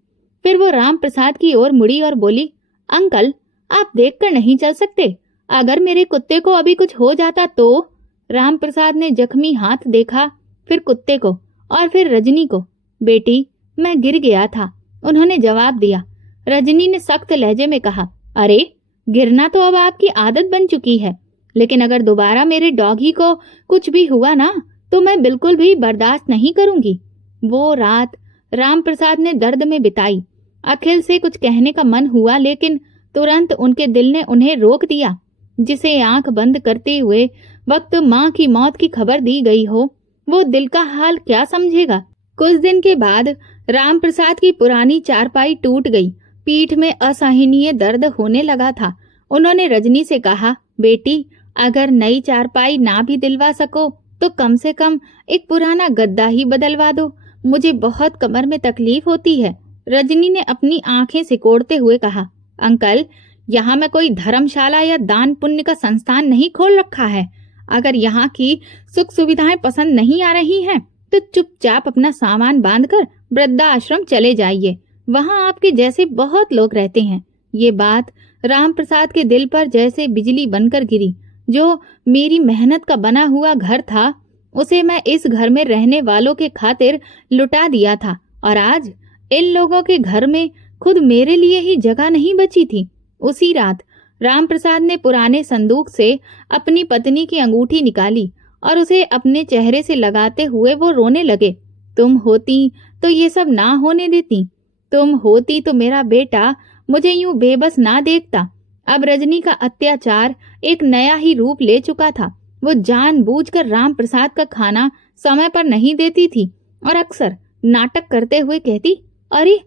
फिर वो राम प्रसाद की ओर मुड़ी और बोली, अंकल, आप देखकर नहीं चल सकते? अगर मेरे कुत्ते को अभी कुछ हो जाता तो? राम प्रसाद ने जख्मी हाथ देखा, फिर कुत्ते को और फिर रजनी को। बेटी, मैं गिर गया था, उन्होंने जवाब दिया। रजनी ने सख्त लहजे में कहा, अरे, गिरना तो अब आपकी आदत बन चुकी है, लेकिन अगर दोबारा मेरे डॉगी को कुछ भी हुआ ना तो मैं बिल्कुल भी बर्दाश्त नहीं करूंगी। वो रात राम प्रसाद ने दर्द में बिताई। अखिल से कुछ कहने का मन हुआ, लेकिन तुरंत उनके दिल ने उन्हें रोक दिया। जिसे आंख बंद करते हुए वक्त माँ की मौत की खबर दी गई हो, वो दिल का हाल क्या समझेगा। कुछ दिन के बाद राम प्रसाद की पुरानी चारपाई टूट गई। पीठ में असहनीय दर्द होने लगा था। उन्होंने रजनी से कहा, बेटी, अगर नई चारपाई ना भी दिलवा सको तो कम से कम एक पुराना गद्दा ही बदलवा दो, मुझे बहुत कमर में तकलीफ होती है। रजनी ने अपनी आंखें सिकोड़ते हुए कहा, अंकल, यहाँ मैं कोई धर्मशाला या दान पुण्य का संस्थान नहीं खोल रखा है। अगर यहाँ की सुख सुविधाएं पसंद नहीं आ रही हैं तो चुपचाप अपना सामान बांधकर वृद्धाश्रम चले जाइए, वहाँ आपके जैसे बहुत लोग रहते हैं। ये बात राम प्रसाद के दिल पर जैसे बिजली बनकर गिरी। जो मेरी मेहनत का बना हुआ घर था, उसे मैं इस घर में रहने वालों के खातिर लुटा दिया था, और आज इन लोगों के घर में खुद मेरे लिए ही जगह नहीं बची थी। उसी रात राम प्रसाद ने पुराने संदूक से अपनी पत्नी की अंगूठी निकाली और उसे अपने चेहरे से लगाते हुए वो रोने लगे। तुम होती तो ये सब ना होने देती, तुम होती तो मेरा बेटा मुझे यूं बेबस ना देखता। अब रजनी का अत्याचार एक नया ही रूप ले चुका था। वो जानबूझकर राम प्रसाद का खाना समय पर नहीं देती थी और अक्सर नाटक करते हुए कहती, अरे,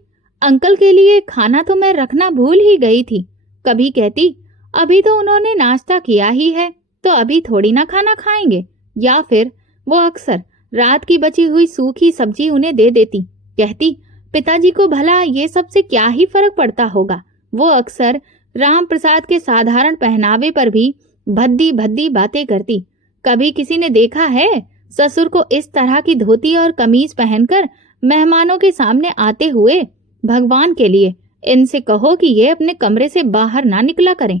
अंकल के लिए खाना तो मैं रखना भूल ही गई थी। कभी कहती, अभी तो उन्होंने नाश्ता किया ही है, तो अभी थोड़ी ना खाना खाएंगे। या फिर वो अक्सर रात की बची हुई सूखी सब्जी उन्हें दे देती। कहती, पिताजी को भला ये सबसे क्या ही फर्क पड़ता होगा। वो अक्सर राम प्रसाद के साधारण पहनावे पर भी भद्दी भद्दी बातें करती। कभी किसी ने देखा है ससुर को इस तरह की धोती और कमीज पहनकर मेहमानों के सामने आते हुए? भगवान के लिए इनसे कहो कि ये अपने कमरे से बाहर ना निकला करें।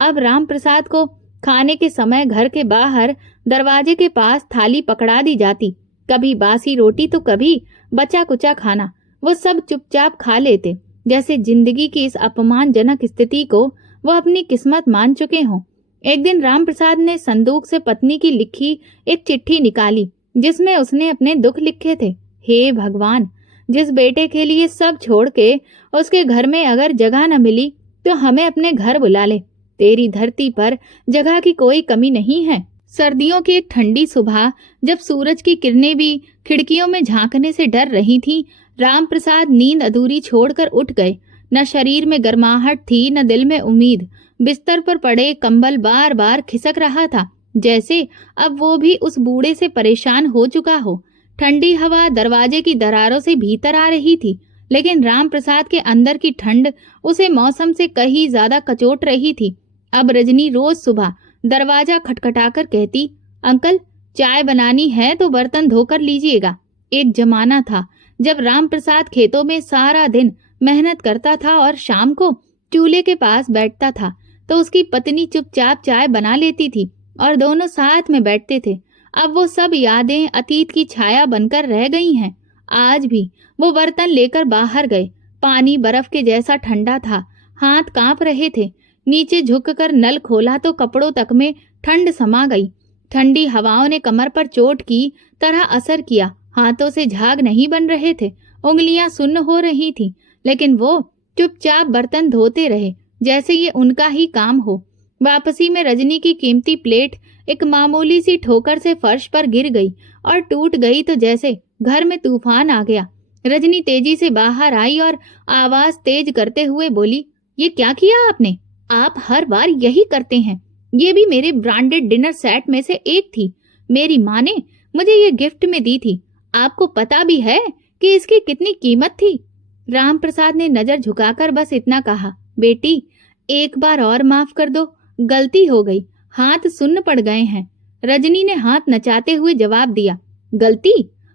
अब राम प्रसाद को खाने के समय घर के बाहर दरवाजे के पास थाली पकड़ा दी जाती। कभी बासी रोटी तो कभी बचा कुचा खाना। वो सब चुपचाप खा लेते, जैसे जिंदगी की इस अपमानजनक स्थिति को वो अपनी किस्मत मान चुके हों। एक दिन राम प्रसाद ने संदूक से पत्नी की लिखी एक चिट्ठी निकाली, जिसमें उसने अपने दुख लिखे थे। हे भगवान, जिस बेटे के लिए सब छोड़ के उसके घर में अगर जगह न मिली तो हमें अपने घर बुला ले। तेरी धरती पर जगह की कोई कमी नहीं है। सर्दियों की एक ठंडी सुबह, जब सूरज की किरणें भी खिड़कियों में झांकने से डर रही थीं, राम प्रसाद नींद अधूरी छोड़कर उठ गए। न शरीर में गर्माहट थी, न दिल में उम्मीद। बिस्तर पर पड़े कंबल बार बार खिसक रहा था, जैसे अब वो भी उस बूढ़े से परेशान हो चुका हो। ठंडी हवा दरवाजे की दरारों से भीतर आ रही थी, लेकिन राम प्रसाद के अंदर की ठंड उसे मौसम से कहीं ज्यादा कचोट रही थी। अब रजनी रोज सुबह दरवाजा खटखटाकर कहती, अंकल, चाय बनानी है तो बर्तन धोकर लीजिएगा। एक जमाना था जब राम प्रसाद खेतों में सारा दिन मेहनत करता था और शाम को चूल्हे के पास बैठता था तो उसकी पत्नी चुपचाप चाय बना लेती थी और दोनों साथ में बैठते थे। अब वो सब यादें अतीत की छाया बनकर रह गई हैं। आज भी वो बर्तन लेकर बाहर गए। पानी बर्फ के जैसा ठंडा था, हाथ कांप रहे थे। नीचे झुककर नल खोला तो कपड़ों तक में ठंड समा गई। ठंडी हवाओं ने कमर पर चोट की तरह असर किया। हाथों से झाग नहीं बन रहे थे, उंगलियां सुन्न हो रही थीं, लेकिन वो चुपचाप बर्तन धोते रहे, जैसे ये उनका ही काम हो। वापसी में रजनी की कीमती प्लेट एक मामूली सी ठोकर से फर्श पर गिर गई और टूट गई तो जैसे घर में तूफान आ गया। रजनी तेजी से बाहर आई और आवाज तेज करते हुए बोली, ये क्या किया आपने? आप हर बार यही करते हैं। ये भी मेरे ब्रांडेड डिनर सेट में से एक थी। मेरी माँ ने मुझे ये गिफ्ट में दी थी। आपको पता भी है कि इसकी कितनी कीमत थी? राम प्रसाद ने नजर झुकाकर बस इतना कहा, बेटी एक बार और माफ कर दो, गलती हो गई, हाथ सुन्न पड़ गए हैं। रजनी ने हाथ नचाते हुए जवाब दिया, गलती?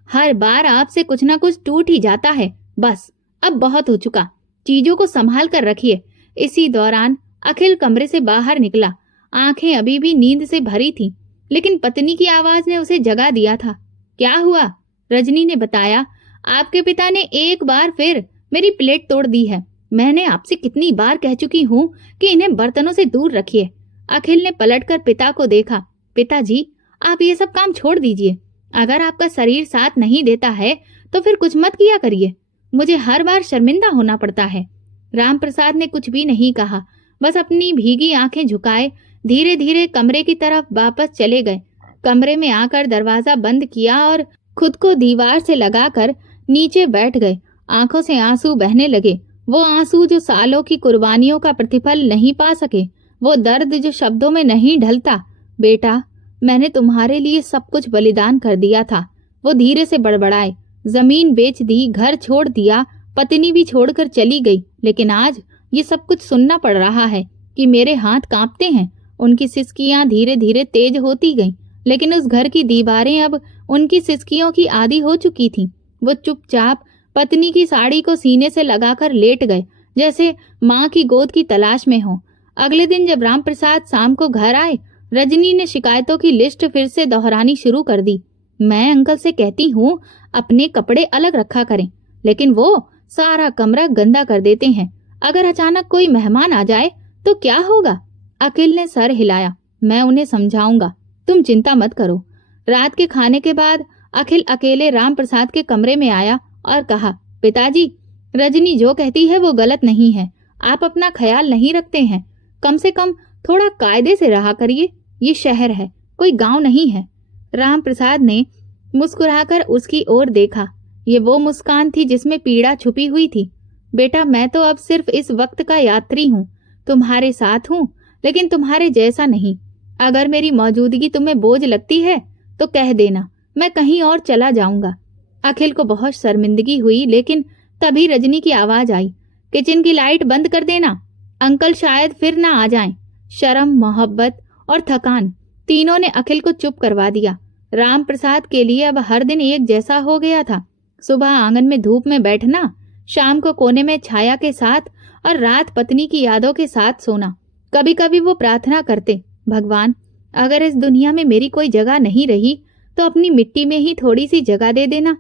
हर बार आपसे कुछ ना कुछ टूट ही जाता है। बस अब बहुत हो चुका, चीजों को संभाल कर रखिए। इसी दौरान अखिल कमरे से बाहर निकला। आंखें अभी भी नींद से भरी थीं, लेकिन पत्नी की आवाज ने उसे जगा दिया था। क्या हुआ? रजनी ने बताया, आपके पिता ने एक बार फिर मेरी प्लेट तोड़ दी है। मैंने आपसे कितनी बार कह चुकी हूँ कि इन्हें बर्तनों से दूर रखिए। अखिल ने पलटकर पिता को देखा। पिताजी, आप ये सब काम छोड़ दीजिए। अगर आपका शरीर साथ नहीं देता है तो फिर कुछ मत किया करिए। मुझे हर बार शर्मिंदा होना पड़ता है। राम प्रसाद ने कुछ भी नहीं कहा, बस अपनी भीगी आंखें झुकाए धीरे धीरे कमरे की तरफ वापस चले गए। कमरे में आकर दरवाजा बंद किया और खुद को दीवार से लगाकर नीचे बैठ गए। आंखों से आंसू बहने लगे, वो आंसू जो सालों की कुर्बानियों का प्रतिफल नहीं पा सके, वो दर्द जो शब्दों में नहीं ढलता। बेटा, मैंने तुम्हारे लिए सब कुछ बलिदान कर दिया था। वो धीरे से बड़बड़ाए। जमीन बेच दी, घर छोड़ दिया, पत्नी भी छोड़कर चली गई, लेकिन आज ये सब कुछ सुनना पड़ रहा है कि मेरे हाथ कांपते हैं। उनकी सिसकियां धीरे धीरे तेज होती गईं, लेकिन उस घर की दीवारें अब उनकी सिसकियों की आदी हो चुकी थीं। वो चुपचाप पत्नी की साड़ी को सीने से लगाकर लेट गए, जैसे माँ की गोद की तलाश में हो। अगले दिन जब राम प्रसाद शाम को घर आए, रजनी ने शिकायतों की लिस्ट फिर से दोहरानी शुरू कर दी। मैं अंकल से कहती हूँ अपने कपड़े अलग रखा करें, लेकिन वो सारा कमरा गंदा कर देते हैं। अगर अचानक कोई मेहमान आ जाए तो क्या होगा? अखिल ने सर हिलाया। मैं उन्हें समझाऊंगा, तुम चिंता मत करो। रात के खाने के बाद अखिल अकेले राम प्रसाद के कमरे में आया और कहा, पिताजी, रजनी जो कहती है वो गलत नहीं है। आप अपना ख्याल नहीं रखते हैं। कम से कम थोड़ा कायदे से रहा करिए। ये शहर है, कोई गांव नहीं है। राम प्रसाद ने मुस्कुराकर उसकी ओर देखा। ये वो मुस्कान थी जिसमें पीड़ा छुपी हुई थी। बेटा, मैं तो अब सिर्फ इस वक्त का यात्री हूँ। तुम्हारे साथ हूँ, लेकिन तुम्हारे जैसा नहीं। अगर मेरी मौजूदगी तुम्हें बोझ लगती है तो कह देना, मैं कहीं और चला जाऊंगा। अखिल को बहुत शर्मिंदगी हुई, लेकिन तभी रजनी की आवाज आई, किचन की लाइट बंद कर देना, अंकल शायद फिर ना आ जाएं। शर्म, मोहब्बत और थकान तीनों ने अखिल को चुप करवा दिया। राम प्रसाद के लिए अब हर दिन एक जैसा हो गया था। सुबह आंगन में धूप में बैठना, शाम को कोने में छाया के साथ और रात पत्नी की यादों के साथ सोना। कभी कभी वो प्रार्थना करते, भगवान, अगर इस दुनिया में मेरी कोई जगह नहीं रही तो अपनी मिट्टी में ही थोड़ी सी जगह दे देना।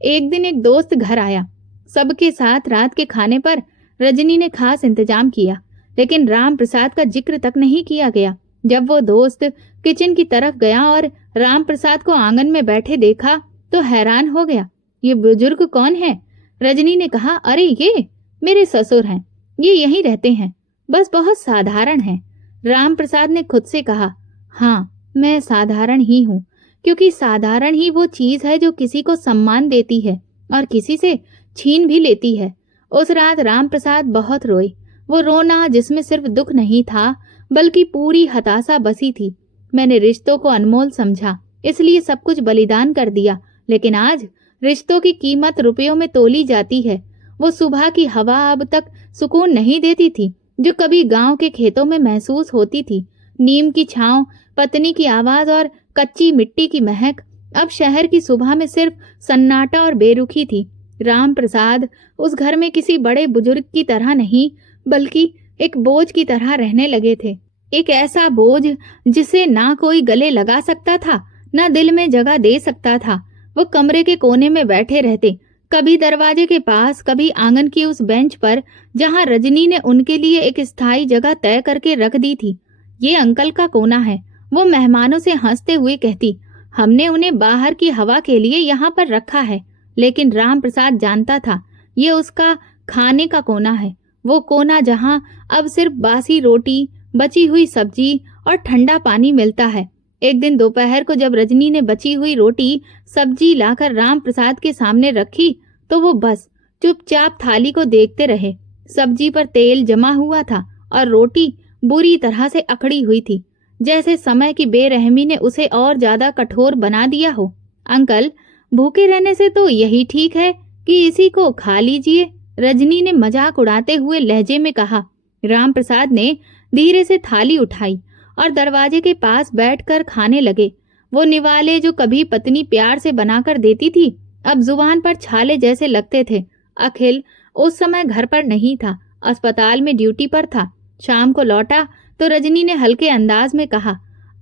एक दिन एक दोस्त घर आया। सबके साथ रात के खाने पर रजनी ने खास इंतजाम किया, लेकिन राम प्रसाद का जिक्र तक नहीं किया गया। जब वो दोस्त किचन की तरफ गया और राम प्रसाद को आंगन में बैठे देखा तो हैरान हो गया। ये बुजुर्ग कौन है? रजनी ने कहा, अरे ये मेरे ससुर हैं, ये यहीं रहते हैं, बस बहुत साधारण हैं। राम प्रसाद ने खुद से कहा, हाँ, मैं साधारण ही हूँ, क्योंकि साधारण ही वो चीज है जो किसी को सम्मान देती है और किसी से छीन भी लेती है। उस रात राम प्रसाद बहुत रोए। वो रोना जिसमें सिर्फ दुख नहीं था, बल्कि पूरी हताशा बसी थी। मैंने रिश्तों को अनमोल समझा, इसलिए सब कुछ बलिदान कर दिया, लेकिन आज रिश्तों की कीमत रुपयों में तोली जाती है। वो सुबह की हवा अब तक सुकून नहीं देती थी जो कभी गांव के खेतों में महसूस होती थी। नीम की छांव, पत्नी की आवाज और कच्ची मिट्टी की महक। अब शहर की सुबह में सिर्फ सन्नाटा और बेरुखी थी। राम प्रसाद उस घर में किसी बड़े बुजुर्ग की तरह नहीं, बल्कि एक बोझ की तरह रहने लगे थे। एक ऐसा बोझ जिसे ना कोई गले लगा सकता था, ना दिल में जगह दे सकता था। वो कमरे के कोने में बैठे रहते, कभी दरवाजे के पास, कभी आंगन की उस बेंच पर जहां रजनी ने उनके लिए एक स्थायी जगह तय करके रख दी थी। ये अंकल का कोना है, वो मेहमानों से हंसते हुए कहती। हमने उन्हें बाहर की हवा के लिए यहाँ पर रखा है, लेकिन राम प्रसाद जानता था ये उसका खाने का कोना है। वो कोना जहाँ अब सिर्फ बासी रोटी, बची हुई सब्जी और ठंडा पानी मिलता है। एक दिन दोपहर को जब रजनी ने बची हुई रोटी सब्जी लाकर राम प्रसाद के सामने रखी तो वो बस चुपचाप थाली को देखते रहे। सब्जी पर तेल जमा हुआ था और रोटी बुरी तरह से अकड़ी हुई थी, जैसे समय की बेरहमी ने उसे और ज्यादा कठोर बना दिया हो। अंकल, भूखे रहने से तो यही ठीक है कि इसी को खा लीजिए, रजनी ने मजाक उड़ाते हुए लहजे में कहा। राम प्रसाद ने धीरे से थाली उठाई और दरवाजे के पास बैठकर खाने लगे। वो निवाले जो कभी पत्नी प्यार से बनाकर देती थी अब जुबान पर छाले जैसे लगते थे। अखिल उस समय घर पर नहीं था, अस्पताल में ड्यूटी पर था। शाम को लौटा तो रजनी ने हल्के अंदाज में कहा,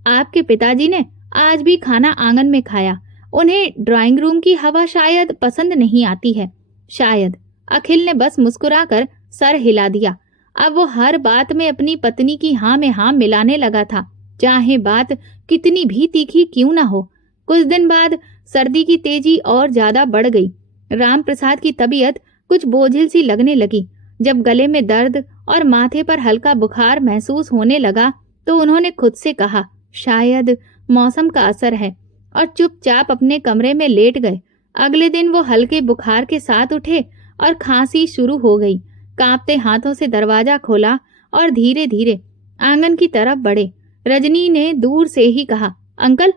आपके पिताजी ने आज भी खाना आंगन में खाया। उन्हें ड्राइंग रूम की हवा शायद पसंद नहीं आती है। शायद। अखिल ने बस मुस्कुराकर सर हिला दिया। अब वो हर बात में अपनी पत्नी की हाँ में हाँ मिलाने लगा था, चाहे बात कितनी भी तीखी क्यों ना हो। कुछ दिन बाद सर्दी की तेजी और ज्यादा बढ़ गई। राम प्रसाद की तबीयत कुछ बोझिल सी लगने लगी। जब गले में दर्द और माथे पर हल्का बुखार महसूस होने लगा तो उन्होंने खुद से कहा, शायद मौसम का असर है, और चुपचाप अपने कमरे में लेट गए। अगले दिन वो हल्के बुखार के साथ उठे और खांसी शुरू हो गई। कांपते हाथों से दरवाजा खोला और धीरे धीरे आंगन की तरफ बढ़े। रजनी ने दूर से ही कहा, अंकल,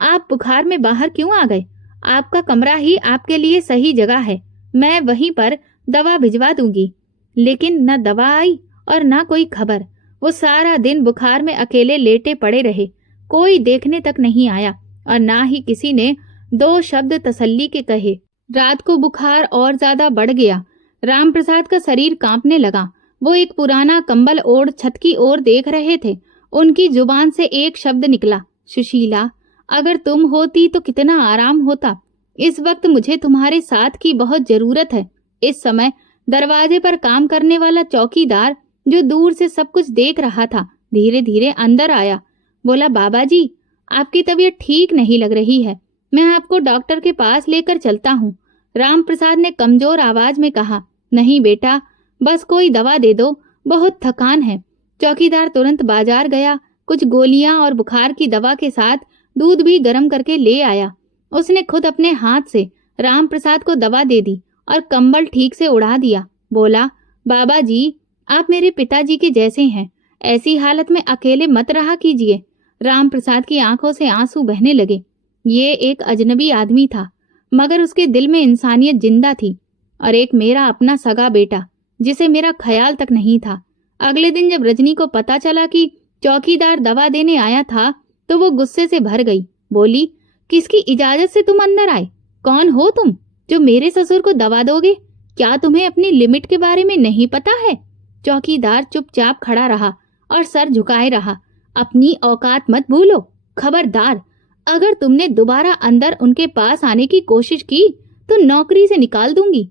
आप बुखार में बाहर क्यों आ गए? आपका कमरा ही आपके लिए सही जगह है, मैं वहीं पर दवा भिजवा दूंगी। लेकिन न दवा आई और न कोई खबर। वो सारा दिन बुखार में अकेले लेटे पड़े रहे। कोई देखने तक नहीं आया और ना ही किसी ने दो शब्द तसल्ली के कहे। रात को बुखार और ज्यादा बढ़ गया। राम प्रसाद का शरीर कांपने लगा। वो एक पुराना कंबल ओढ़ छत की ओर देख रहे थे। उनकी जुबान से एक शब्द निकला, सुशीला, अगर तुम होती तो कितना आराम होता। इस वक्त मुझे तुम्हारे साथ की बहुत जरूरत है। इस समय दरवाजे पर काम करने वाला चौकीदार, जो दूर से सब कुछ देख रहा था, धीरे धीरे अंदर आया। बोला, बाबा जी, आपकी तबीयत ठीक नहीं लग रही है, मैं आपको डॉक्टर के पास लेकर चलता हूँ। राम प्रसाद ने कमजोर आवाज में कहा, नहीं बेटा, बस कोई दवा दे दो, बहुत थकान है। चौकीदार तुरंत बाजार गया, कुछ गोलियां और बुखार की दवा के साथ दूध भी गर्म करके ले आया। उसने खुद अपने हाथ से राम प्रसाद को दवा दे दी और कंबल ठीक से उड़ा दिया। बोला, बाबा जी, आप मेरे पिताजी के जैसे हैं, ऐसी हालत में अकेले मत रहा कीजिए। राम प्रसाद की आंखों से आंसू बहने लगे। ये एक अजनबी आदमी था, मगर उसके दिल में इंसानियत जिंदा थी, और एक मेरा अपना सगा बेटा, जिसे मेरा ख्याल तक नहीं था। अगले दिन जब रजनी को पता चला कि चौकीदार दवा देने आया था तो वो गुस्से से भर गई। बोली, किसकी इजाजत से तुम अंदर आए? कौन हो तुम जो मेरे ससुर को दवा दोगे? क्या तुम्हें अपनी लिमिट के बारे में नहीं पता है? चौकीदार चुपचाप खड़ा रहा और सर झुकाए रहा। अपनी औकात मत भूलो, खबरदार, अगर तुमने दोबारा अंदर उनके पास आने की कोशिश की तो नौकरी से निकाल दूंगी।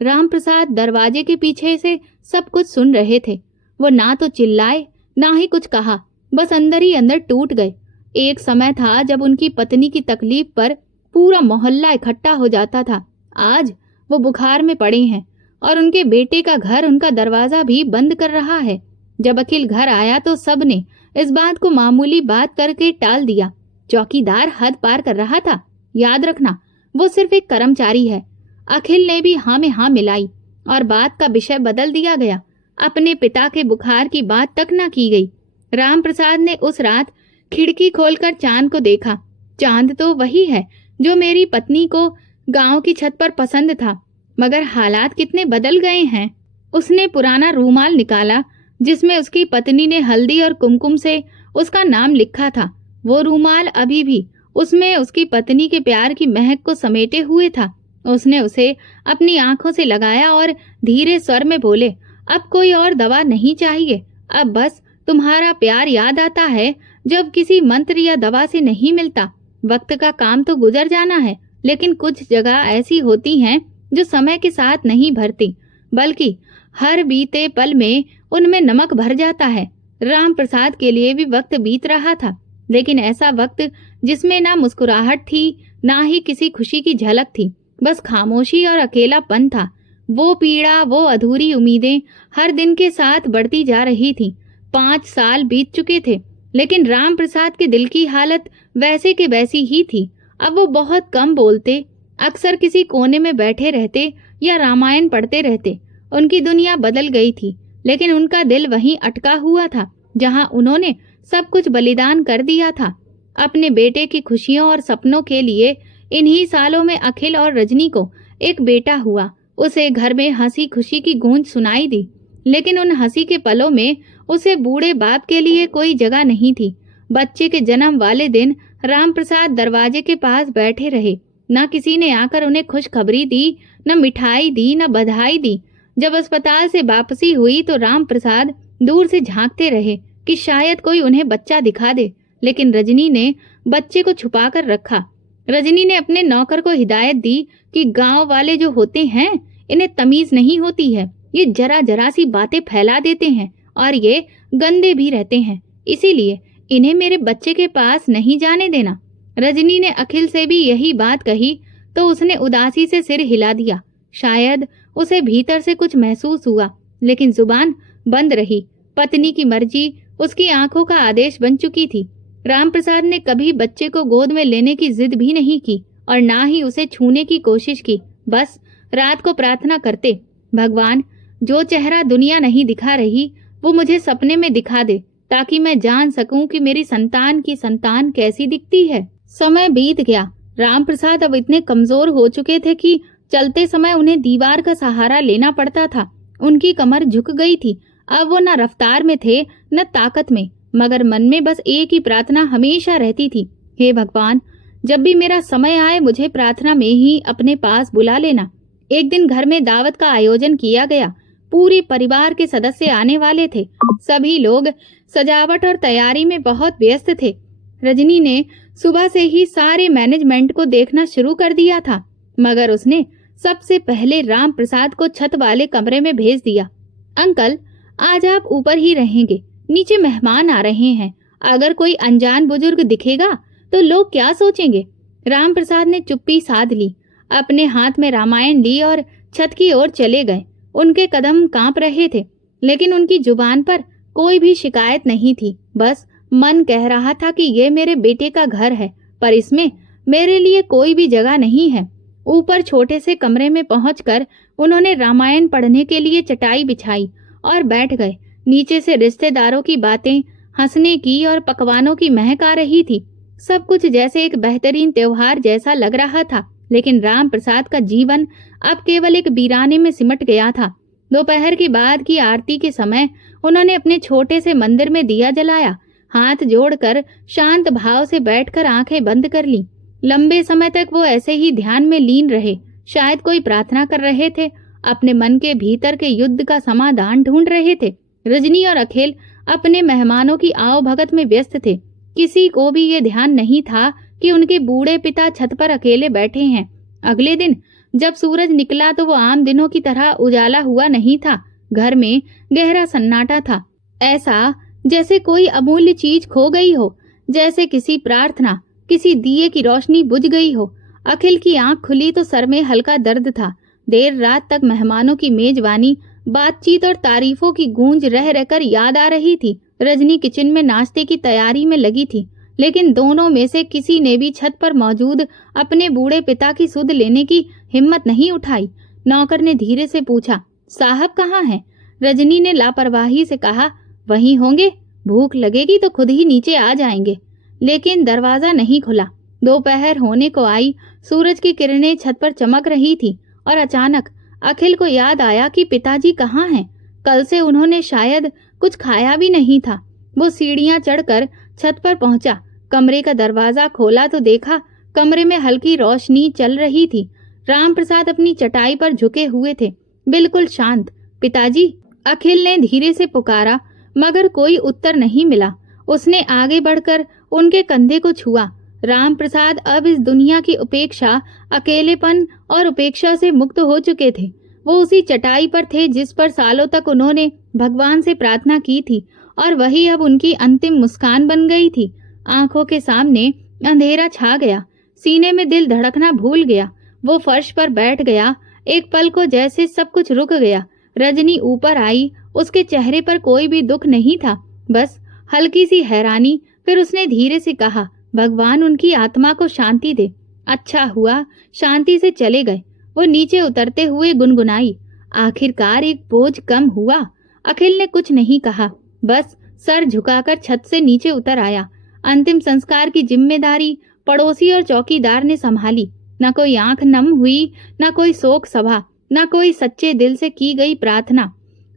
राम प्रसाद दरवाजे के पीछे से सब कुछ सुन रहे थे। वो ना तो चिल्लाए ना ही कुछ कहा, बस अंदर ही अंदर टूट गए। एक समय था जब उनकी पत्नी की तकलीफ पर पूरा मोहल्ला इकट्ठा हो जाता था। आज वो बुखार में पड़े हैं और उनके बेटे का घर उनका दरवाजा भी बंद कर रहा है। जब अखिल घर आया तो सबने इस बात को मामूली बात करके टाल दिया। चौकीदार हद पार कर रहा था, याद रखना, वो सिर्फ एक कर्मचारी है। अखिल ने भी हाँ में हाँ मिलाई और बात का विषय बदल दिया गया। अपने पिता के बुखार की बात तक न की गई। राम प्रसाद ने उस रात खिड़की खोलकर चांद को देखा। चांद तो वही है जो मेरी पत्नी को गांव की छत पर पसंद था, मगर हालात कितने बदल गए हैं। उसने पुराना रूमाल निकाला जिसमें उसकी पत्नी ने हल्दी और कुमकुम से उसका नाम लिखा था। वो रूमाल अभी भी उसमें उसकी पत्नी के प्यार की महक को समेटे हुए था। उसने उसे अपनी आंखों से लगाया और धीरे स्वर में बोले, अब कोई और दवा नहीं चाहिए, अब बस तुम्हारा प्यार याद आता है जब किसी मंत्र या दवा से नहीं मिलता। वक्त का काम तो गुजर जाना है, लेकिन कुछ जगह ऐसी होती हैं जो समय के साथ नहीं भरती, बल्कि हर बीते पल में उनमें नमक भर जाता है। राम प्रसाद के लिए भी वक्त बीत रहा था, लेकिन ऐसा वक्त जिसमें ना मुस्कुराहट थी ना ही किसी खुशी की झलक थी, बस खामोशी और अकेलापन था। वो पीड़ा, वो अधूरी उम्मीदें हर दिन के साथ बढ़ती जा रही थी। 5 साल बीत चुके थे लेकिन राम प्रसाद के दिल की हालत वैसे के वैसी ही थी। अब वो बहुत कम बोलते, अक्सर किसी कोने में बैठे रहते या रामायण पढ़ते रहते। उनकी दुनिया बदल गई थी, लेकिन उनका दिल वहीं अटका हुआ था जहां उन्होंने सब कुछ बलिदान कर दिया था। अपने बेटे की खुशियों और सपनों के लिए इन्हीं सालों में अखिल और रजनी को एक बेटा हुआ। उसे घर में हंसी खुशी की गूंज सुनाई दी, लेकिन उन हंसी के पलों में उसे बूढ़े बाप के लिए कोई जगह नहीं थी। बच्चे के जन्म वाले दिन राम प्रसाद दरवाजे के पास बैठे रहे। न किसी ने आकर उन्हें खुशखबरी दी, न मिठाई दी, न बधाई दी। जब अस्पताल से वापसी हुई तो राम प्रसाद दूर से झांकते रहे कि शायद कोई उन्हें बच्चा दिखा दे, लेकिन रजनी ने बच्चे को छुपा कर रखा। रजनी ने अपने नौकर को हिदायत दी कि गांव वाले जो होते हैं इन्हें तमीज नहीं होती है, ये जरा जरा सी बातें फैला देते हैं और ये गंदे भी रहते हैं, इसीलिए इन्हें मेरे बच्चे के पास नहीं जाने देना। रजनी ने अखिल से भी यही बात कही तो उसने उदासी से सिर हिला दिया। शायद उसे भीतर से कुछ महसूस हुआ, लेकिन जुबान बंद रही। पत्नी की मर्जी उसकी आंखों का आदेश बन चुकी थी। रामप्रसाद ने कभी बच्चे को गोद में लेने की जिद भी नहीं की और ना ही उसे छूने की कोशिश की। बस रात को प्रार्थना करते, भगवान, जो चेहरा दुनिया नहीं दिखा रही वो मुझे सपने में दिखा दे, ताकि मैं जान सकूं कि मेरी संतान की संतान कैसी दिखती है। समय बीत गया। रामप्रसाद अब इतने कमजोर हो चुके थे कि चलते समय उन्हें दीवार का सहारा लेना पड़ता था। उनकी कमर झुक गई थी। अब वो न रफ्तार में थे न ताकत में, मगर मन में बस एक ही प्रार्थना हमेशा रहती थी, हे भगवान, जब भी मेरा समय आए मुझे प्रार्थना में ही अपने पास बुला लेना। एक दिन घर में दावत का आयोजन किया गया। पूरे परिवार के सदस्य आने वाले थे। सभी लोग सजावट और तैयारी में बहुत व्यस्त थे। रजनी ने सुबह से ही सारे मैनेजमेंट को देखना शुरू कर दिया था, मगर उसने सबसे पहले राम प्रसाद को छत वाले कमरे में भेज दिया। अंकल, आज आप ऊपर ही रहेंगे, नीचे मेहमान आ रहे हैं। अगर कोई अनजान बुजुर्ग दिखेगा तो लोग क्या सोचेंगे। राम प्रसाद ने चुप्पी साध ली, अपने हाथ में रामायण ली और छत की ओर चले गए। उनके कदम कांप रहे थे, लेकिन उनकी जुबान पर कोई भी शिकायत नहीं थी। बस मन कह रहा था कि ये मेरे बेटे का घर है, पर इसमें मेरे लिए कोई भी जगह नहीं है। ऊपर छोटे से कमरे में पहुंचकर उन्होंने रामायण पढ़ने के लिए चटाई बिछाई और बैठ गए। नीचे से रिश्तेदारों की बातें, हंसने की और पकवानों की महक आ रही थी। सब कुछ जैसे एक बेहतरीन त्योहार जैसा लग रहा था, लेकिन राम प्रसाद का जीवन अब केवल एक वीराने में सिमट गया था। दोपहर के बाद की आरती के समय उन्होंने अपने छोटे से मंदिर में दिया जलाया। हाथ जोड़कर शांत भाव से बैठकर आंखें बंद कर ली। लंबे समय तक वो ऐसे ही ध्यान में लीन रहे। शायद कोई प्रार्थना कर रहे थे, अपने मन के भीतर के युद्ध का समाधान ढूंढ रहे थे। रजनी और अखिल अपने मेहमानों की आओ भगत में व्यस्त थे। किसी को भी ये ध्यान नहीं था कि उनके बूढ़े पिता छत पर अकेले बैठे हैं। अगले दिन जब सूरज निकला तो वो आम दिनों की तरह उजाला हुआ नहीं था। घर में गहरा सन्नाटा था, ऐसा जैसे कोई अमूल्य चीज खो गई हो, जैसे किसी प्रार्थना, किसी दिए की रोशनी बुझ गई हो। अखिल की आंख खुली तो सर में हल्का दर्द था। देर रात तक मेहमानों की मेजबानी, बातचीत और तारीफों की गूंज रह रहकर याद आ रही थी। रजनी किचन में नाश्ते की तैयारी में लगी थी, लेकिन दोनों में से किसी ने भी छत पर मौजूद अपने बूढ़े पिता की सुध लेने की हिम्मत नहीं उठाई। नौकर ने धीरे से पूछा, साहब कहाँ हैं? रजनी ने लापरवाही से कहा, वहीं होंगे, भूख लगेगी तो खुद ही नीचे आ जाएंगे। लेकिन दरवाजा नहीं खुला। दोपहर होने को आई, सूरज की किरणें छत पर चमक रही थी और अचानक अखिल को याद आया कि पिताजी कहाँ हैं। कल से उन्होंने शायद कुछ खाया भी नहीं था। वो सीढ़ियां चढ़कर छत पर पहुंचा। कमरे का दरवाजा खोला तो देखा कमरे में हल्की रोशनी चल रही थी। राम प्रसाद अपनी चटाई पर झुके हुए थे, बिल्कुल शांत। पिताजी, अखिल ने धीरे से पुकारा, मगर कोई उत्तर नहीं मिला। उसने आगे बढ़कर उनके कंधे को छुआ। राम प्रसाद अब इस दुनिया की उपेक्षा, अकेलेपन और उपेक्षा से मुक्त हो चुके थे। वो उसी चटाई पर थे जिस पर सालों तक उन्होंने भगवान से प्रार्थना की थी, और वही अब उनकी अंतिम मुस्कान बन गई थी। आंखों के सामने अंधेरा छा गया, सीने में दिल धड़कना भूल गया। वो फर्श पर बैठ गया। एक पल को जैसे सब कुछ रुक गया। रजनी ऊपर आई। उसके चेहरे पर कोई भी दुख नहीं था, बस हल्की सी हैरानी, फिर उसने धीरे से कहा, भगवान उनकी आत्मा को शांति दे। अच्छा हुआ शांति से चले गए। वो नीचे उतरते हुए गुनगुनाई, आखिरकार एक बोझ कम हुआ। अखिल ने कुछ नहीं कहा, बस सर झुकाकर छत से नीचे उतर आया। अंतिम संस्कार की जिम्मेदारी पड़ोसी और चौकीदार ने संभाली। न कोई आंख नम हुई, न कोई शोक सभा, न कोई सच्चे दिल से की गई प्रार्थना।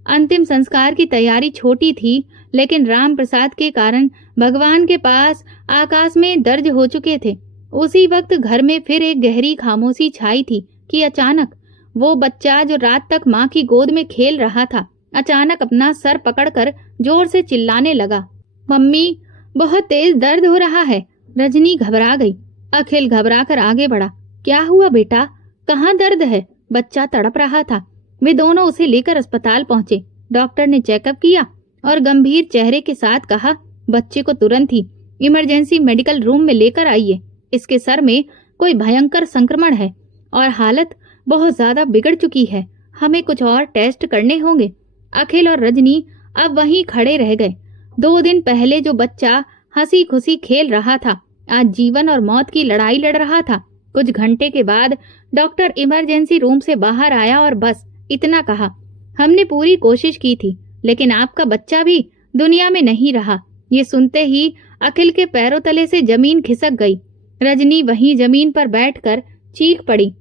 अंतिम संस्कार की तैयारी छोटी थी, लेकिन राम प्रसाद के कारण भगवान के पास आकाश में दर्ज हो चुके थे। उसी वक्त घर में फिर एक गहरी खामोशी छाई थी कि अचानक वो बच्चा जो रात तक माँ की गोद में खेल रहा था, अचानक अपना सर पकड़कर जोर से चिल्लाने लगा, मम्मी बहुत तेज दर्द हो रहा है। रजनी घबरा गई। अखिल घबराकर आगे बढ़ा, क्या हुआ बेटा, कहाँ दर्द है? बच्चा तड़प रहा था। वे दोनों उसे लेकर अस्पताल पहुंचे। डॉक्टर ने चेकअप किया और गंभीर चेहरे के साथ कहा, बच्चे को तुरंत ही इमरजेंसी मेडिकल रूम में लेकर आइए। इसके सर में कोई भयंकर संक्रमण है और हालत बहुत ज्यादा बिगड़ चुकी है। हमें कुछ और टेस्ट करने होंगे। अखिल और रजनी अब वहीं खड़े रह गए। 2 दिन पहले जो बच्चा हंसी खुशी खेल रहा था, आज जीवन और मौत की लड़ाई लड़ रहा था। कुछ घंटे के बाद डॉक्टर इमरजेंसी रूम से बाहर आया और बस इतना कहा, हमने पूरी कोशिश की थी, लेकिन आपका बच्चा भी दुनिया में नहीं रहा। ये सुनते ही अखिल के पैरों तले से जमीन खिसक गई। रजनी वहीं जमीन पर बैठकर चीख पड़ी,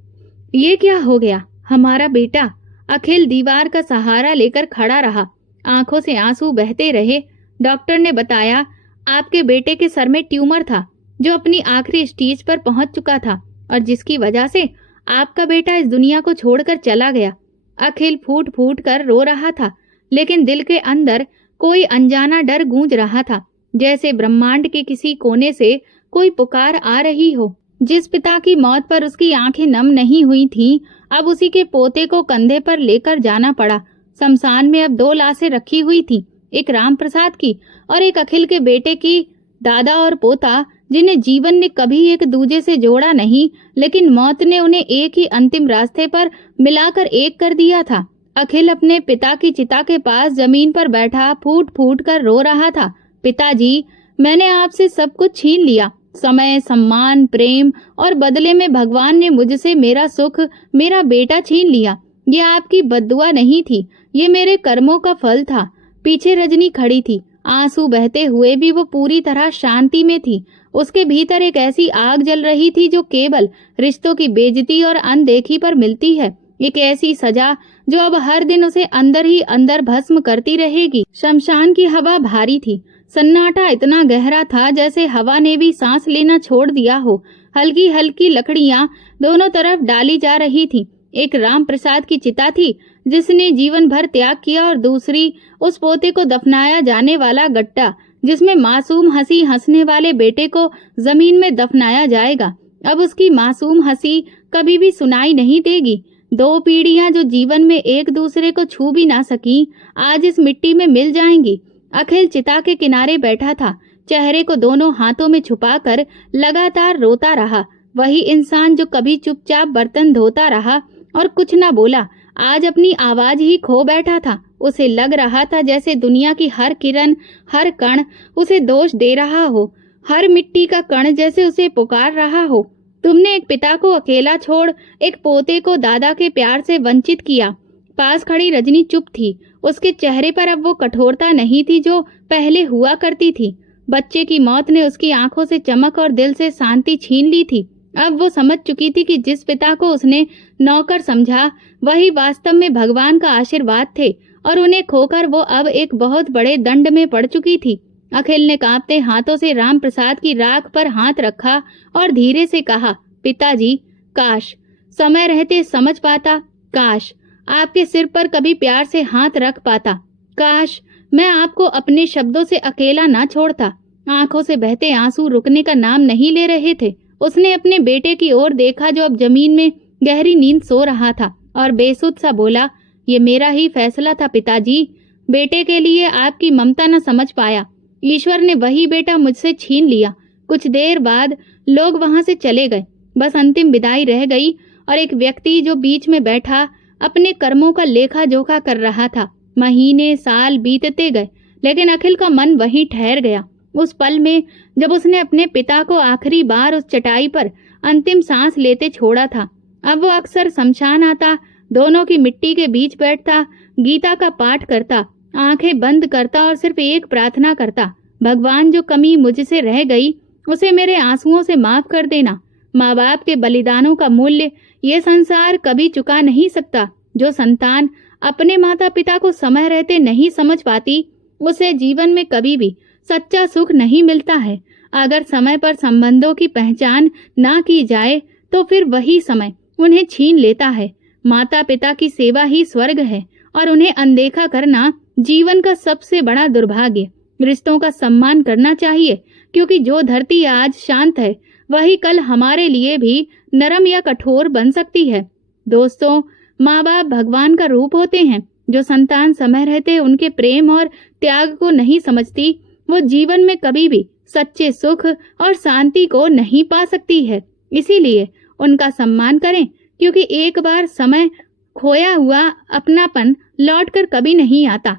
ये क्या हो गया, हमारा बेटा? अखिल दीवार का सहारा लेकर खड़ा रहा, आंखों से आंसू बहते रहे। डॉक्टर ने बताया, आपके बेटे के सर में ट्यूमर था जो अपनी आखिरी स्टेज पर पहुंच चुका था और जिसकी वजह से आपका बेटा इस दुनिया को छोड़कर चला गया। अखिल फूट फूट कर रो रहा था, लेकिन दिल के अंदर कोई अनजाना डर गूंज रहा था, जैसे ब्रह्मांड के किसी कोने से कोई पुकार आ रही हो। जिस पिता की मौत पर उसकी आंखें नम नहीं हुई थीं, अब उसी के पोते को कंधे पर लेकर जाना पड़ा। शमशान में अब 2 लाशें रखी हुई थीं, एक राम प्रसाद की और एक अखिल के बेटे की। दादा और पोता, जिन्हें जीवन ने कभी एक दूजे से जोड़ा नहीं, लेकिन मौत ने उन्हें एक ही अंतिम रास्ते पर मिलाकर एक कर दिया था। अखिल अपने पिता की चिता के पास जमीन पर बैठा फूट फूट कर रो रहा था, पिताजी, मैंने आपसे सब कुछ छीन लिया, समय, सम्मान, प्रेम, और बदले में भगवान ने मुझसे मेरा सुख, मेरा बेटा छीन लिया। ये आपकी बद्दुआ नहीं थी, ये मेरे कर्मों का फल था। पीछे रजनी खड़ी थी, आंसू बहते हुए भी वो पूरी तरह शांति में थी। उसके भीतर एक ऐसी आग जल रही थी जो केवल रिश्तों की बेइज्जती और अनदेखी पर मिलती है, एक ऐसी सजा जो अब हर दिन उसे अंदर ही अंदर भस्म करती रहेगी। शमशान की हवा भारी थी, सन्नाटा इतना गहरा था जैसे हवा ने भी सांस लेना छोड़ दिया हो। हल्की हल्की लकड़ियां दोनों तरफ डाली जा रही थी। एक राम प्रसाद की चिता थी जिसने जीवन भर त्याग किया, और दूसरी उस पोते को दफनाया जाने वाला गट्टा जिसमें मासूम हंसी हंसने वाले बेटे को जमीन में दफनाया जाएगा। अब उसकी मासूम हंसी कभी भी सुनाई नहीं देगी। 2 पीढ़ियां जो जीवन में एक दूसरे को छू भी ना सकी, आज इस मिट्टी में मिल जाएंगी। अखिल चिता के किनारे बैठा था, चेहरे को दोनों हाथों में छुपाकर लगातार रोता रहा। वही इंसान जो कभी चुपचाप बर्तन धोता रहा और कुछ ना बोला, आज अपनी आवाज ही खो बैठा था। उसे लग रहा था जैसे दुनिया की हर किरण, हर कण उसे दोष दे रहा हो, हर मिट्टी का कण जैसे उसे पुकार रहा हो। तुमने एक पिता को अकेला छोड़ एक पोते को दादा के प्यार से वंचित किया। पास खड़ी रजनी चुप थी, उसके चेहरे पर अब वो कठोरता नहीं थी जो पहले हुआ करती थी। बच्चे की मौत ने उसकी आंखों से चमक और दिल से शांति छीन ली थी। अब वो समझ चुकी थी कि जिस पिता को उसने नौकर समझा, वही वास्तव में भगवान का आशीर्वाद थे, और उन्हें खोकर वो अब एक बहुत बड़े दंड में पड़ चुकी थी। अखिल ने कांपते हाथों से राम प्रसाद की राख पर हाथ रखा और धीरे से कहा, पिताजी, काश समय रहते समझ पाता, काश आपके सिर पर कभी प्यार से हाथ रख पाता, काश मैं आपको अपने शब्दों से अकेला ना छोड़ता। आंखों से बहते आंसू रुकने का नाम नहीं ले रहे थे। उसने अपने बेटे की ओर देखा जो अब जमीन में गहरी नींद सो रहा था, और बेसुध सा बोला, ये मेरा ही फैसला था पिताजी। बेटे के लिए आपकी ममता न समझ पाया, ईश्वर ने वही बेटा मुझसे छीन लिया। कुछ देर बाद लोग वहां से चले गए, बस अंतिम विदाई रह गई, और एक व्यक्ति जो बीच में बैठा अपने कर्मों का लेखा जोखा कर रहा था। महीने साल बीतते गए, लेकिन अखिल का मन वहीं ठहर गया। उस पल में जब उसने अपने पिता को आखिरी बार उस चटाई पर अंतिम सांस लेते छोड़ा था। अब वो अक्सर शमशान आता, दोनों की मिट्टी के बीच बैठता, गीता का पाठ करता, आंखें बंद करता और सिर्फ एक प्रार्थना करता, भगवान जो कमी मुझसे रह गई उसे मेरे आंसुओं से माफ कर देना। माँ बाप के बलिदानों का मूल्य ये संसार कभी चुका नहीं सकता। जो संतान अपने माता पिता को समय रहते नहीं समझ पाती, उसे जीवन में कभी भी सच्चा सुख नहीं मिलता है। अगर समय पर संबंधों की पहचान ना की जाए तो फिर वही समय उन्हें छीन लेता है। माता पिता की सेवा ही स्वर्ग है और उन्हें अनदेखा करना जीवन का सबसे बड़ा दुर्भाग्य। रिश्तों का सम्मान करना चाहिए, क्योंकि जो धरती आज शांत है वही कल हमारे लिए भी नरम या कठोर बन सकती है। दोस्तों, माँ बाप भगवान का रूप होते हैं। जो संतान समय रहते उनके प्रेम और त्याग को नहीं समझती, वो जीवन में कभी भी सच्चे सुख और शांति को नहीं पा सकती है। इसीलिए उनका सम्मान करें, क्योंकि एक बार समय खोया हुआ अपनापन लौटकर कभी नहीं आता।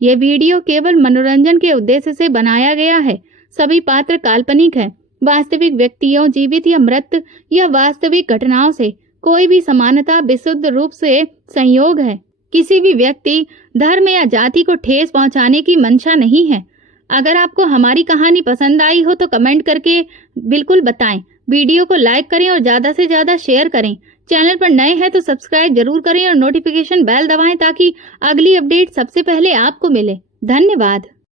ये वीडियो केवल मनोरंजन के उद्देश्य से बनाया गया है। सभी पात्र काल्पनिक हैं। वास्तविक व्यक्तियों, जीवित या मृत या वास्तविक घटनाओं से कोई भी समानता विशुद्ध रूप से संयोग है। किसी भी व्यक्ति, धर्म या जाति को ठेस पहुंचाने की मंशा नहीं है। अगर आपको हमारी कहानी पसंद आई हो तो कमेंट करके बिल्कुल बताएं। वीडियो को लाइक करें और ज़्यादा से ज़्यादा शेयर करें। चैनल पर नए हैं तो सब्सक्राइब जरूर करें और नोटिफिकेशन बेल दबाएं ताकि अगली अपडेट सबसे पहले आपको मिले। धन्यवाद।